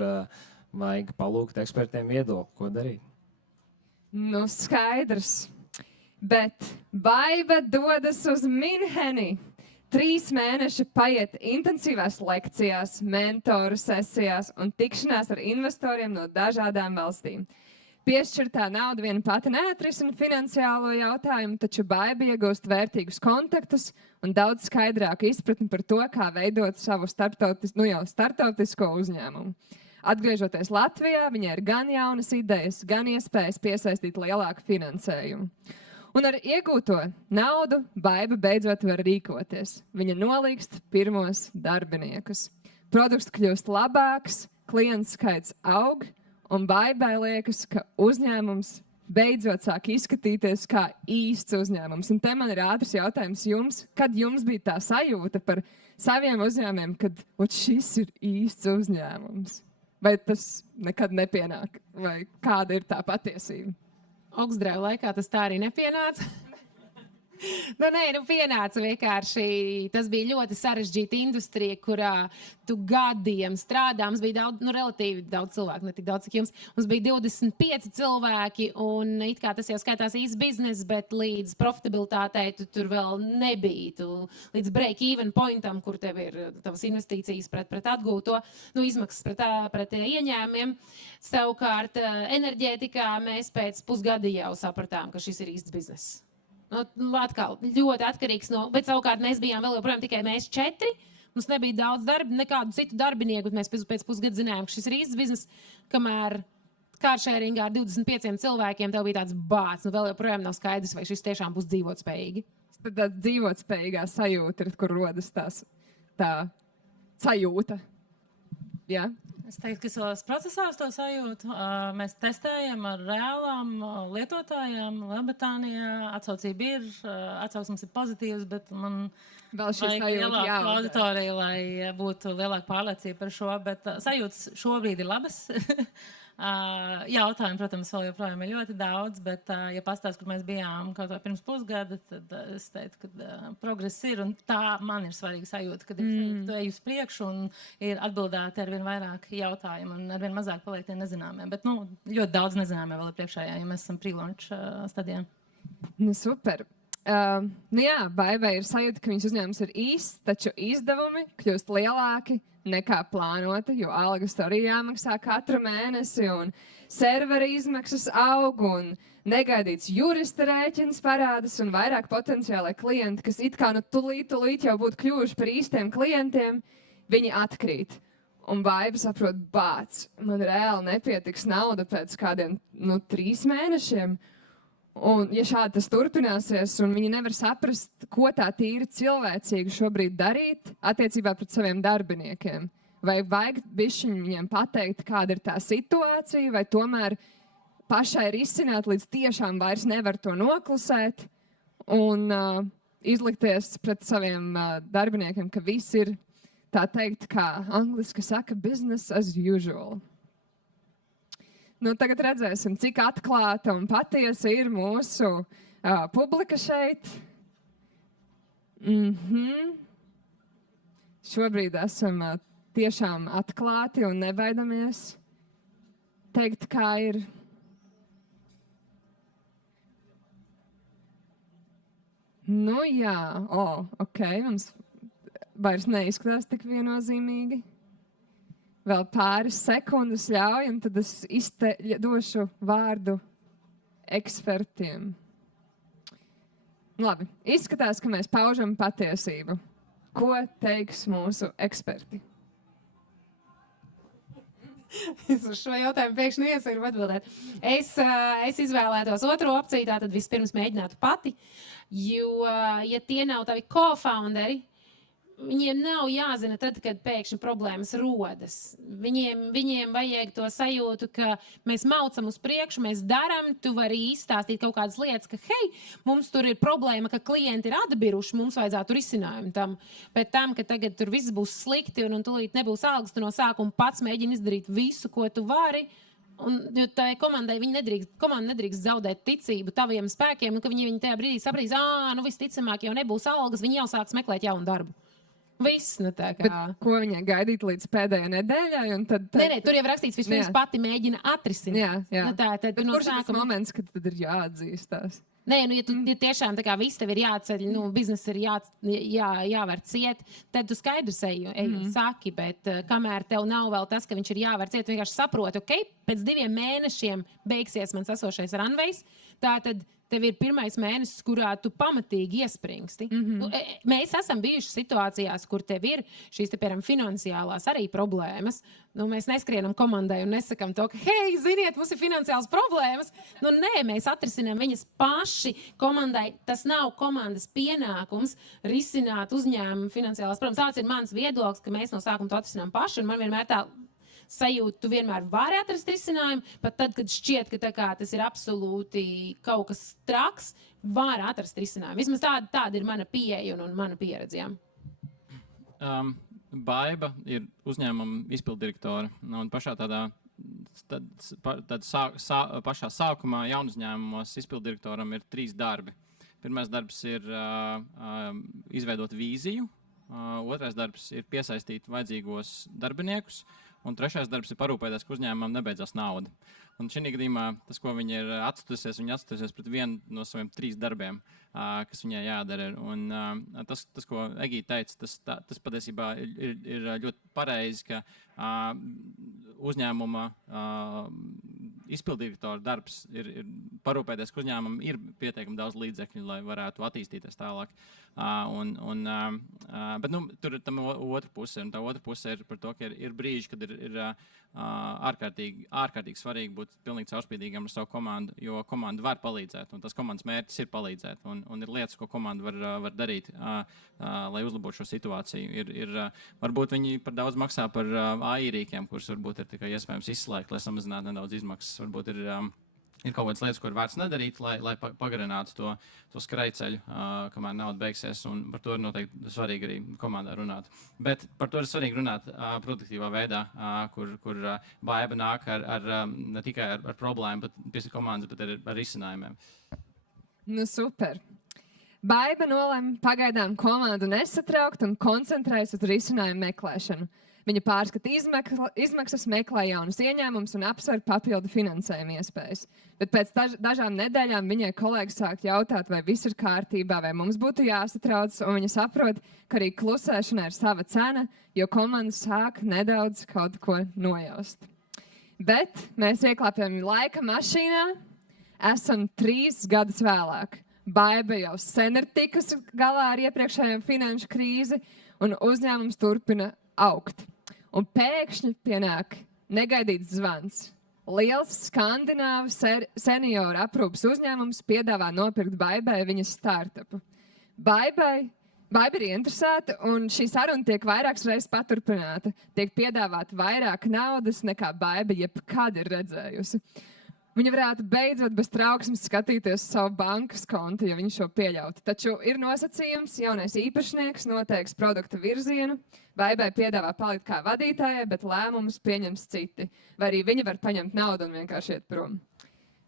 vajag palūgt ekspertiem viedokli, ko darīt. Skaidrs. Bet Baiba dodas uz Minheni. 3 mēneši paiet intensīvās lekcijās, mentoru sesijās un tikšanās ar investoriem no dažādām valstīm. Piešķirtā nauda vien pati neatrisina finansiālo jautājumu, taču Baiba iegūst vērtīgus kontaktus un daudz skaidrāku izpratni par to, kā veidot savu startautisko uzņēmumu. Atgriežoties Latvijā, viņai ir gan jaunas idejas, gan iespējas piesaistīt lielāku finansējumu. Un ar iegūto naudu Baiba beidzot var rīkoties. Viņa nolīgst pirmos darbiniekus. Produkts kļūst labāks, klientu skaits aug, un Baibai liekas, ka uzņēmums beidzot sāk izskatīties kā īsts uzņēmums. Un te man ir ātrs jautājums jums, kad jums bija tā sajūta par saviem uzņēmumiem, kad šis ir īsts uzņēmums? Vai tas nekad nepienāk? Vai kāda ir tā patiesība? Augstdrēva laikā tas tā arī nepienāca. Pienāca vienkārši. Tas bija ļoti sarežģīta industrija, kurā tu gadiem strādā. Mums bija daudz, relatīvi daudz cilvēku, ne tik daudz, cik jums. Mums bija 25 cilvēki, un it kā tas jau skaitās īsts bizness, bet līdz profitabilitātei tu tur vēl nebija. Tu līdz break-even pointam, kur tev ir tavas investīcijas pret atgūto, izmaksas pret ieņēmumiem. Savukārt enerģētikā mēs pēc pusgada jau sapratām, ka šis ir īsts bizness. Atkal ļoti atkarīgs no, bet savukārt mēs bijām vēl joprojām tikai mēs 4. Mums nebija daudz nekādu citu darbinieku, bet mēs pēc pusgada zinājām, ka šis ir īsts biznes, kamēr carsharingā ar 25 cilvēkiem tev bija tāds bāts, vēl joprojām nav skaidrs, vai šis tiešām būs dzīvotspējīgi. Tad tā dzīvotspējīgā sajūta ir, kur rodas tā sajūta. Jā. Es teiktu, ka es vēl esmu procesā uz to sajūtu. Mēs testējam ar reālām lietotājām. Lielbritānijā atsaucība ir, atsauksmes ir pozitīvas, bet man vēl šī vajag lielāku auditoriju, lai būtu lielāka pārliecība par šo. Bet sajūtas šobrīd ir labas. Jautājumi, protams, vēl joprojām ir ļoti daudz, bet, ja pastāst, kur mēs bijām kaut vai pirms pusgada, tad es teiktu, ka progress ir, un tā man ir svarīga sajūta, kad tu ej uz priekšu un ir atbildēti arvien vairāk jautājumu un arvien mazāk paliek tie nezināmie. Bet, ļoti daudz nezināmie vēl ir priekšā, ja mēs esam pre-launch stadijā. Super. Baibai ir sajūta, ka viņas uzņēmums ir īsts, taču izdevumi kļūst lielāki nekā plānota, jo algas arī jāmaksā katru mēnesi, un servera izmaksas aug, un negaidīts jurista rēķins parādas, un vairāk potenciālai klienti, kas it kā tūlīt jau būtu kļuvuši par īstiem klientiem, viņi atkrīt. Un Baiba saprot, bāc, man reāli nepietiks nauda pēc kādiem 3 mēnešiem. Un, ja šādi tas turpināsies, un viņi nevar saprast, ko tā tīri cilvēcīgi šobrīd darīt attiecībā pret saviem darbiniekiem, vai vajag bišķiņ viņiem pateikt, kāda ir tā situācija, vai tomēr pašai risināt, līdz tiešām vairs nevar to noklusēt un izlikties pret saviem darbiniekiem, ka viss ir, tā teikt, kā angliski saka, business as usual. Tagad redzēsim, cik atklāta un patiesa ir mūsu publika šeit. Šobrīd esam tiešām atklāti un nebaidamies teikt, kā ir. Ok, mums vairs neizskatās tik viennozīmīgi. Vēl pāris sekundes ļauj, un tad es došu vārdu ekspertiem. Labi, izskatās, ka mēs paužam patiesību. Ko teiks mūsu eksperti? Es uz šo jautājumu pēkšņi iesaku atbildēt. Es izvēlētos otru opciju, tātad vispirms mēģinātu pati, jo, ja tie nav tavi co-founderi, viņiem nav jāzina tad, kad pēkšņi problēmas rodas. Viņiem vajag to sajūtu, ka mēs maucam uz priekšu, mēs darām, tu vari izstāstīt kaut kādas lietas, ka, hei, mums tur ir problēma, ka klienti ir atbiruši, mums vajadzētu risinājumu tam. Bet tam, ka tagad tur viss būs slikti un tūlīt nebūs algas, tu no sākuma pats mēģini izdarīt visu, ko tu vari. Un tā komandai komanda nedrīkst zaudēt ticību taviem spēkiem, un ka viņi tajā brīdī sapratīs, visticamāk jau nebūs algas, viņi jau sāks meklēt jaunu darbu. Viss, tā kā. Bet ko viņai gaidīt līdz pēdējai nedēļai? Nē, tur jau rakstīts, vispirms pati mēģina atrisināt. Jā. Tad no kurš ir tas moments, kad tad ir jāatzīstās? Nē, ja tiešām tā kā viss tev ir jāceļ, biznesa ir jāver ciet, tad tu skaidrs ej un saki, bet kamēr tev nav vēl tas, ka viņš ir jāver ciet, vienkārši saproti, ok, pēc 2 mēnešiem beigsies mans esošais runways, tātad tev ir pirmais mēnesis, kurā tu pamatīgi iespringsti. Mēs esam bijuši situācijās, kur tev ir šīs, piemēram, finansiālās arī problēmas. Mēs neskrienam komandai un nesakam to, ka, hei, ziniet, mums ir finansiāls problēmas. Nē, mēs atrisinām viņas paši komandai. Tas nav komandas pienākums risināt uzņēmumu finansiālās problēmas. Tāds ir mans viedoklis, ka mēs no sākuma to atrisinām paši, un man vienmēr tā sajūta, tu vienmēr vari atrast risinājumu, pat tad, kad šķiet, ka tas ir absolūti kaut kas traks, var atrast risinājumu. Vismaz tāda ir mana pieeja un mana pieredze. Baiba ir uzņēmuma izpilddirektora, un pašā pašā sākumā jaunu uzņēmumos izpilddirektoram ir 3 darbi. Pirmais darbs ir izveidot vīziju, otrais darbs ir piesaistīt vajadzīgos darbiniekus, un trešais darbs ir parūpēties, ka uzņēmumam nebeidzās nauda. Un šī gadījumā tas, ko viņi ir atstusies, viņi atstusies pret vienu no saviem 3 darbiem, kas viņai jādara. Un tas, ko Egīte teica, tas patiesībā ir ļoti pareizi, ka uzņēmuma izpilddirektora darbs ir parūpēties, ka uzņēmumam ir pietiekami daudz līdzekļu, lai varētu attīstīties tālāk. Bet tur ir tam otra puse, un tā otra puse ir par to, ka ir brīži, kad ir ārkārtīgi svarīgi būt pilnīgi caurspīdīgam ar savu komandu, jo komanda var palīdzēt, un tas komandas mērķis ir palīdzēt, un ir lietas, ko komanda var darīt, lai uzlabotu šo situāciju. Varbūt viņi par daudz maksā par AI rīkiem, kurus varbūt ir tikai iespējams izslēgt, lai samazinātu nedaudz izmaksas. Varbūt ir kaut kādas lietas, ko ir vērts nedarīt, lai pagarinātu to skrejceļu, kamēr nauda beigsies. Un par to ir noteikti svarīgi arī komandā runāt. Bet par to ir svarīgi runāt produktīvā veidā, kur Baiba nāk ne tikai ar problēmu, bet komandas, bet ar risinājumiem. Nu, super. Baiba nolēma pagaidām komandu nesatraukt un koncentrējas uz risinājumu meklēšanu. Viņa pārskata izmaksas, meklē jaunus ieņēmumus un apsver papildu finansējuma iespējas. Bet pēc dažām nedēļām viņai kolēģi sāk jautāt, vai viss ir kārtībā, vai mums būtu jāsatrauc, un viņa saprot, ka arī klusēšanai ir sava cena, jo komanda sāk nedaudz kaut ko nojaust. Bet mēs ieklāpjam laika mašīnā, esam 3 gadus vēlāk. Baiba jau sen ir tikusi galā ar iepriekšējām finanšu krīzi, un uzņēmums turpina augt. Un pēkšņi pienāk negaidīts zvans. Liels skandināvu senioru aprūpas uzņēmums piedāvā nopirkt Baibai viņas startupu. Baiba ir interesēta, un šī saruna tiek vairākas reizes paturpināta. Tiek piedāvāta vairāk naudas, nekā Baiba jebkad ir redzējusi. Viņa varētu beidzot bez trauksmes skatīties savu bankas kontu, ja viņa šo pieļautu. Taču ir nosacījums, jaunais īpašnieks noteiks produkta virzienu, Baibai piedāvā palikt kā vadītājai, bet lēmumus pieņems citi. Vai arī viņa var paņemt naudu un vienkārši iet prom.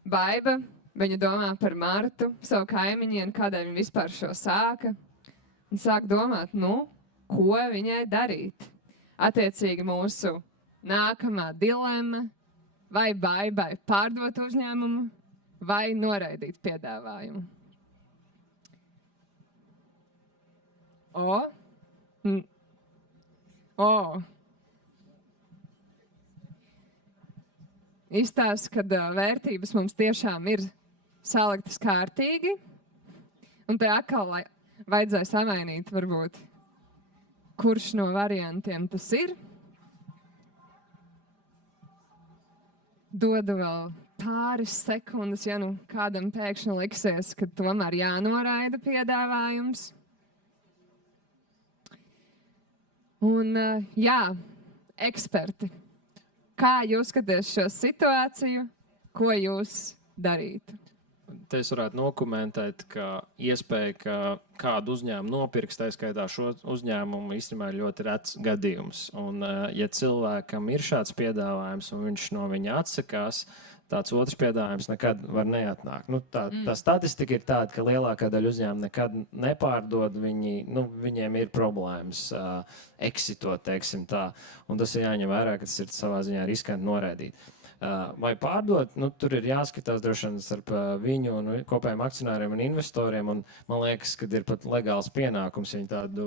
Baiba, viņa domā par Martu, savu kaimiņienu, kādēļ viņa vispār šo sāka. Un sāk domāt, ko viņai darīt. Attiecīgi mūsu nākamā dilemma. Vai Baibai pārdot uzņēmumu, vai noraidīt piedāvājumu. Izstāsta, ka vērtības mums tiešām ir saliktas kārtīgi, un te atkal vajadzēja samainīt, varbūt, kurš no variantiem tas ir. Dodu vēl pāris sekundes, ja kādam pēkšņi liksies, ka tomēr jānoraida piedāvājums. Un eksperti, kā jūs skaties šo situāciju, ko jūs darītu? Te es varētu nokomentēt, ka iespēja, ka kādu uzņēmumu nopirks, tā skaitā šo uzņēmumu, īstenībā ir ļoti rets gadījums. Un, ja cilvēkam ir šāds piedāvājums un viņš no viņa atsakās, tāds otrs piedāvājums nekad var neatnākt. Tā statistika ir tāda, ka lielākā daļa uzņēmumu nekad nepārdod, viņiem ir problēmas exitot, teiksim tā. Un tas ir jāņem vērā, ka tas ir savā ziņā riskanti noraidīt. Vai pārdot, tur ir jāskatās droši vien starp viņu un kopējiem akcionāriem un investoriem. Un man liekas, ka ir pat legāls pienākums viņa tādu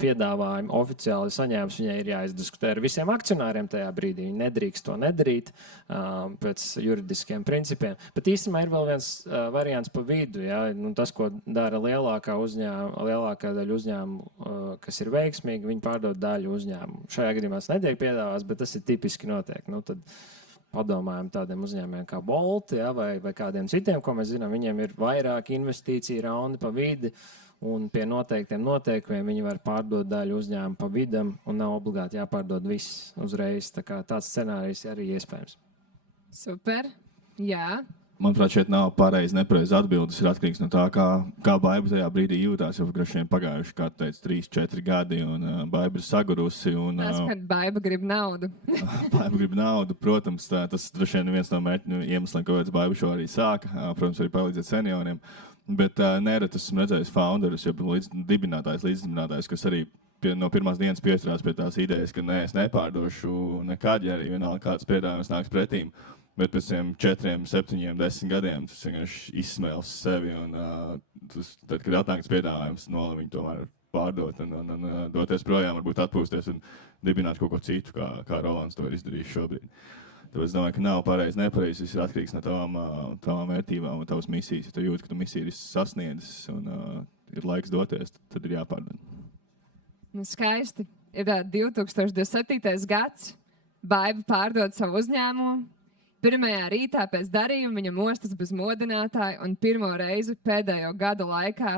piedāvājumu oficiāli saņēmis. Viņai ir jāizdiskutē ar visiem akcionāriem tajā brīdī. Viņi nedrīkst to nedarīt pēc juridiskiem principiem. Bet īstenībā ir vēl viens variants pa vidu. Ja? Tas, ko dara lielākā daļa uzņēmumu, kas ir veiksmīgi, viņi pārdod daļu uzņēmumu. Šajā gadījumā tas netiek piedāvāts, bet tas ir tipiski notiek. Tad padomājam tādiem uzņēmumiem kā Bolt, vai kādiem citiem, ko mēs zinām, viņiem ir vairāk investīciju raundi pa vidi, un pie noteiktiem noteikumiem viņi var pārdot daļu uzņēmumu pa vidam, un nav obligāti jāpārdod viss uzreiz. Tāds scenārijs arī iespējams. Super, jā. Manuprāt, šeit nav pareizi, nepareizi atbildes. Ir atkarīgs no tā, kā Baiba tajā brīdī jūtās. Jau grašiem pagājuši, kā teica, 3-4 gadi, un Baiba ir sagurusi. Tas, kad Baiba grib naudu. Baiba grib naudu, protams, tas droši vien viens no mērķu iemesliem, kāpēc Baiba šo arī sāka. Protams, arī palīdzēt senioriem. Bet nereti esmu redzējis founderus, jau līdzdibinātājs, kas arī no pirmās dienas pieturās pie tās idejas, ka nē, es nepārdošu nekad, ja arī vienalga kāds piedāvājums nāks pretīm. Bet pēc 4, 7, 10 gadiem tas vienkārši izsmēls sevi. Un, tad, kad atnāks piedāvājums, nolēma viņu tomēr pārdot un doties projām, varbūt atpūsties un dibināt kaut ko citu, kā Rolands to ir izdarījis šobrīd. Tāpēc es domāju, ka nav pareizi, nepareizi. Tas ir atkarīgs no tavām vērtībām un tavas misijas. Ja tu jūti, ka tu misiju ir sasniedzis un ir laiks doties, tad ir jāpārdod. Nu, skaisti. Ir 2027. gads. Baiba pārdod savu uzņēmumu. Pirmajā rītā pēc darījuma viņa mostas bez modinātāja un pirmo reizi pēdējo gadu laikā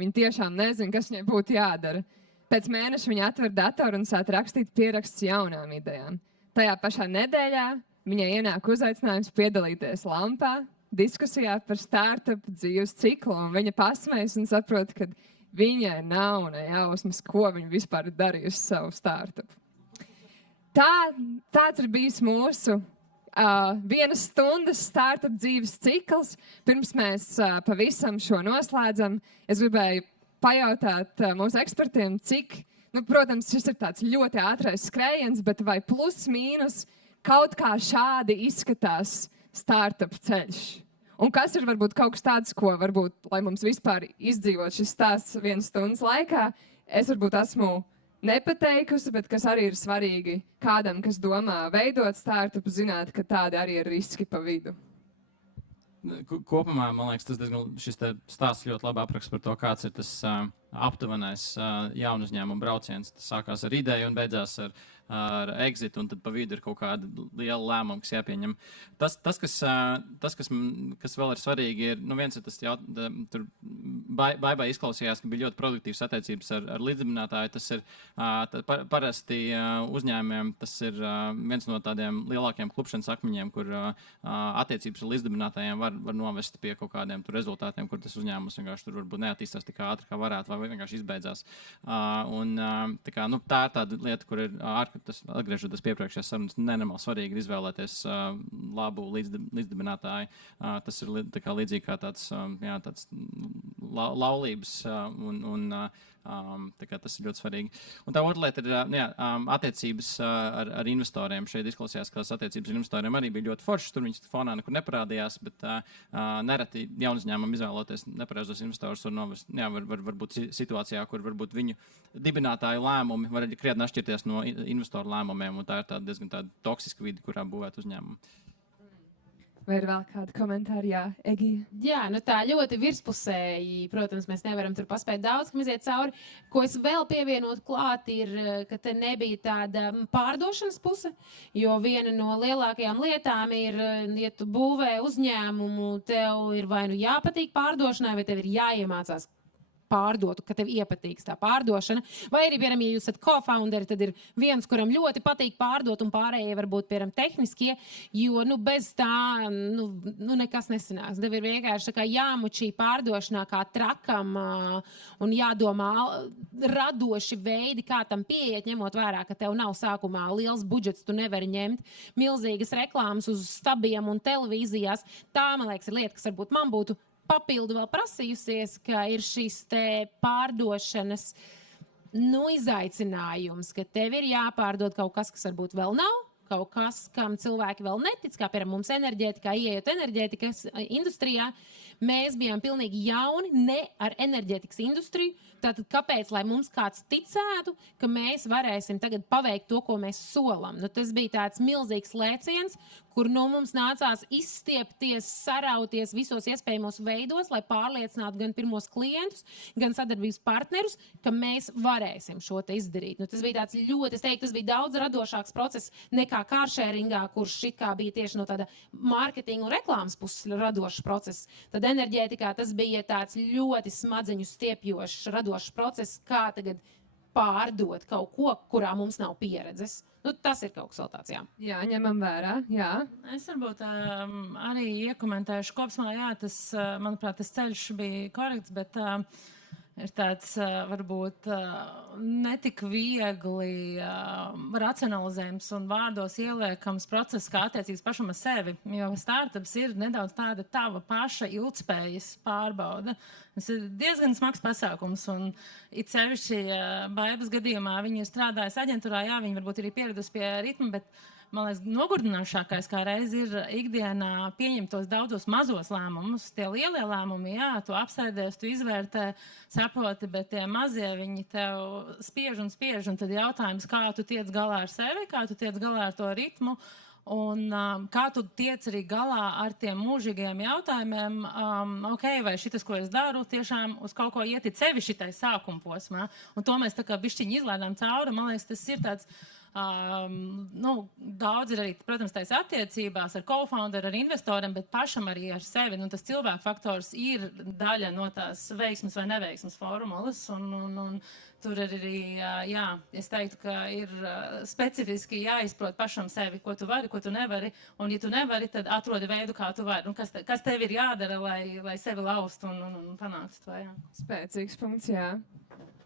viņa tiešām nezina, kas viņai būtu jādara. Pēc mēneša viņa atver datoru un sāk rakstīt pierakstus jaunām idejām. Tajā pašā nedēļā viņai ienāk uzaicinājums piedalīties Lampā, diskusijā par startup dzīves ciklu, un viņa pasmējas un saprot, ka viņai nav ne jausmas, ko viņa vispār ir darījusi savu startup. Tāds ir bijis mūsu 1 stundas startup dzīves cikls. Pirms mēs pavisam šo noslēdzam, es gribēju pajautāt mūsu ekspertiem, cik, protams, šis ir tāds ļoti ātrais skrējiens, bet vai plus mīnus kaut kā šādi izskatās startup ceļš? Un kas ir varbūt kaut kas tāds, ko varbūt, lai mums vispār izdzīvot šis stāsts 1 stundas laikā, es varbūt esmu nepateikusi, bet kas arī ir svarīgi kādam, kas domā veidot startupu, zināt, ka tādi arī ir riski pa vidu. Kopumā, man liekas, šis stāsts ļoti labi apraksta par to, kāds ir tas aptuvenais jaunu uzņēmumu brauciens. Tas sākās ar ideju un beidzās ar exit, un tad pa vidu ir kaut kāda liela lēmuma, kas jāpieņem. Tas kas vēl ir svarīgi, ir, viens ir tas tur Baibai izklausījās, ka bija ļoti produktīvas attiecības ar līdzdibinātāju. Tas ir parasti uzņēmumiem, tas ir viens no tādiem lielākiem klupšanas akmeņiem, kur attiecības ar līdzdibinātājiem var novest pie kaut kādiem rezultātiem, kur tas uzņēmums vienkārši tur varbūt neattīstās tik ātri, kā varētu, vai vienkārši izbeidzās. Tā ir tāda lieta, kur ir atgriežoties pie priekšējās sarunas, nenormāli svarīgi ir izvēlēties labu līdzdibinātāju. Tas ir līdzīgi kā tāds laulības un tas ir ļoti svarīgi. Un tā otra lieta ir attiecības ar investoriem. Šeit izklausījās, ka tās attiecības ar investoriem arī bija ļoti foršas. Tur viņas fonā nekur neparādījās, bet nereti jaunu uzņēmumu izvēloties nepareizos investorus var būt situācijā, kur varbūt viņu dibinātāju lēmumi var krietni atšķirties no investoru lēmumiem, un tā ir diezgan toksiska vide, kurā būvēt uzņēmumu. Vai ir vēl kādi komentāri? Jā, Egija? Jā, tā ļoti virspusēji. Protams, mēs nevaram tur paspēt daudz, kam iziet cauri. Ko es vēl pievienotu klāt, ir, ka te nebija tāda pārdošanas puse, jo viena no lielākajām lietām ir, ja tu būvē uzņēmumu, tev ir vai nu jāpatīk pārdošanai, vai tev ir jāiemācās pārdotu, ka tev iepatīks tā pārdošana. Vai arī, piemēram, ja jūs esat co-founderi, tad ir viens, kuram ļoti patīk pārdot, un pārējie varbūt, piemēram, tehniskie, jo, bez tā, nekas nesanāks. Tev ir vienkārši jāmučī pārdošanā kā trakam un jādomā radoši veidi, kā tam pieiet, ņemot vērā, ka tev nav sākumā liels budžets, tu nevari ņemt milzīgas reklāmas uz stabiem un televīzijās. Tā, man liekas, ir lieta, kas varbūt man būtu papildu vēl prasījusies, ka ir šis te pārdošanas izaicinājums, ka tev ir jāpārdod kaut kas, kas varbūt vēl nav, kaut kas, kam cilvēki vēl netic, kā piemēram mums enerģētikā, ieejot enerģētikas industrijā, mēs bijām pilnīgi jauni, ne ar enerģētikas industriju. Tātad kāpēc, lai mums kāds ticētu, ka mēs varēsim tagad paveikt to, ko mēs solam? Tas bija tāds milzīgs lēciens, kur mums nācās izstiepties, sarauties visos iespējamos veidos, lai pārliecinātu gan pirmos klientus, gan sadarbības partnerus, ka mēs varēsim šo te izdarīt. Tas bija tāds ļoti, es teiktu, tas bija daudz radošāks process nekā carsharingā, kurš šitā bija tieši no tāda mārketinga un reklāmas puses radošs process. Tad enerģētikā tas bija tāds ļoti smadzeņu stiepjošs, radošs process, kā tagad pārdot kaut ko, kurā mums nav pieredzes. Tas ir kaut kas vēl tāds, jā. Jā, ņemam vērā, jā. Es varbūt arī iekomentēšu kopsmā, jā, tas, manuprāt, tas ceļš bija korekts, bet ir tāds varbūt netik viegli racionalizējams un vārdos ieliekams process, kā attiecības pašam ar sevi. Jo startups ir nedaudz tāda tava paša ilgspējas pārbauda. Tas ir diezgan smags pasākums. Un it sevišķi Baibas gadījumā viņi ir strādājusi aģentūrā, jā, viņi varbūt ir pieradusi pie ritma, bet man liekas, nogurdinošākais kā reiz ir ikdienā pieņemt tos daudzos mazos lēmumus. Tie lielie lēmumi, jā, tu apsēdies, tu izvērtē, saproti, bet tie mazie, viņi tev spiež, un tad jautājums, kā tu tiec galā ar sevi, kā tu tiec galā ar to ritmu, un kā tu tiec arī galā ar tiem mūžīgiem jautājumiem, vai šitas, ko es daru, tiešām uz kaut ko ietit sevi šitai sākuma posmā. Un to mēs tā kā bišķiņi izlēdām cauri. Man liekas, tas ir tāds daudz ir arī, protams, tais attiecībās ar co-founderu, ar investoriem, bet pašam arī ar sevi. Tas cilvēku faktors ir daļa no tās veiksmes vai neveiksmes formulas. Un tur arī, jā, es teiktu, ka ir specifiski jāizprot pašam sevi, ko tu vari, ko tu nevari. Un, ja tu nevari, tad atrodi veidu, kā tu vari. Un kas tev ir jādara, lai sevi laustu un panāktu to, jā. Spēcīgs punkts, jā.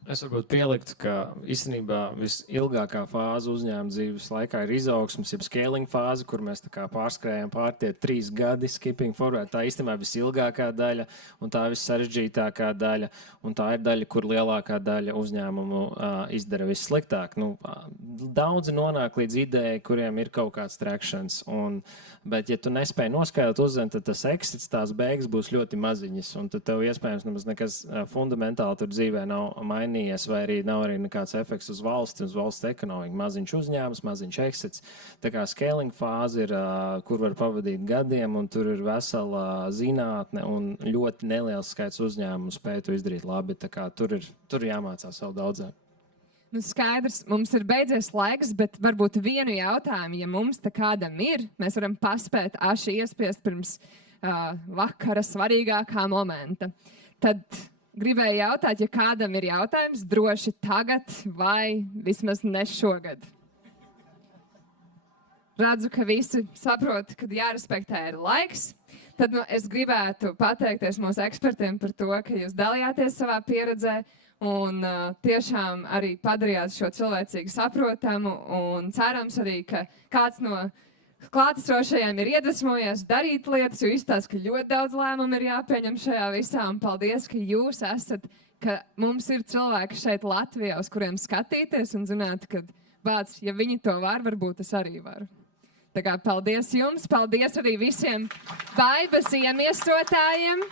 Es varbūt pieliktu, ka īstenībā visilgākā fāze uzņēmuma dzīves laikā ir izaugsmes, jeb scaling fāze, kur mēs tā kā pārskrējam tie 3 gadi, skipping forward. Tā īstenībā visilgākā daļa un tā vissarežģītākā daļa. Un tā ir daļa, kur lielākā daļa uzņēmumu izdara vissliktāk. Daudzi nonāk līdz idejai, kuriem ir kaut kāds trekšanas. Bet, ja tu nespēji noskaidrot uzzīmēt, tad tas exits, tās beigas būs ļoti maziņas. Un tad tev iespējams nemaz nekas fundamentāli tur dzīvē nav mainījies, vai arī nav arī nekāds efekts uz valsts ekonomiku. Maziņš uzņēmums, maziņš exits. Tā kā scaling fāze ir, kur var pavadīt gadiem, un tur ir vesela zinātne, un ļoti neliels skaits uzņēmumu spēj to izdarīt labi. Tā kā tur ir jāmācās vēl daudzāk. Skaidrs, mums ir beidzies laiks, bet varbūt vienu jautājumu, ja mums te kādam ir, mēs varam paspēt aši iespiest pirms vakara svarīgākā momenta. Tad gribēju jautāt, ja kādam ir jautājums, droši tagad vai vismaz ne šogad. Redzu, ka visi saprot, ka jārespektē ir laiks. Tad es gribētu pateikties mūsu ekspertiem par to, ka jūs dalījāties savā pieredzē un tiešām arī padarījāt šo cilvēcīgi saprotamu. Un cerams arī, ka kāds no klātesošajiem ir iedvesmojies darīt lietas, jo izstāsta, ka ļoti daudz lēmumu ir jāpieņem šajā visā. Un paldies, ka jūs esat, ka mums ir cilvēki šeit Latvijā, uz kuriem skatīties un zināt, ka bāc, ja viņi to var, varbūt es arī varu. Tā kā paldies jums, paldies arī visiem Baibas iemiesotājiem.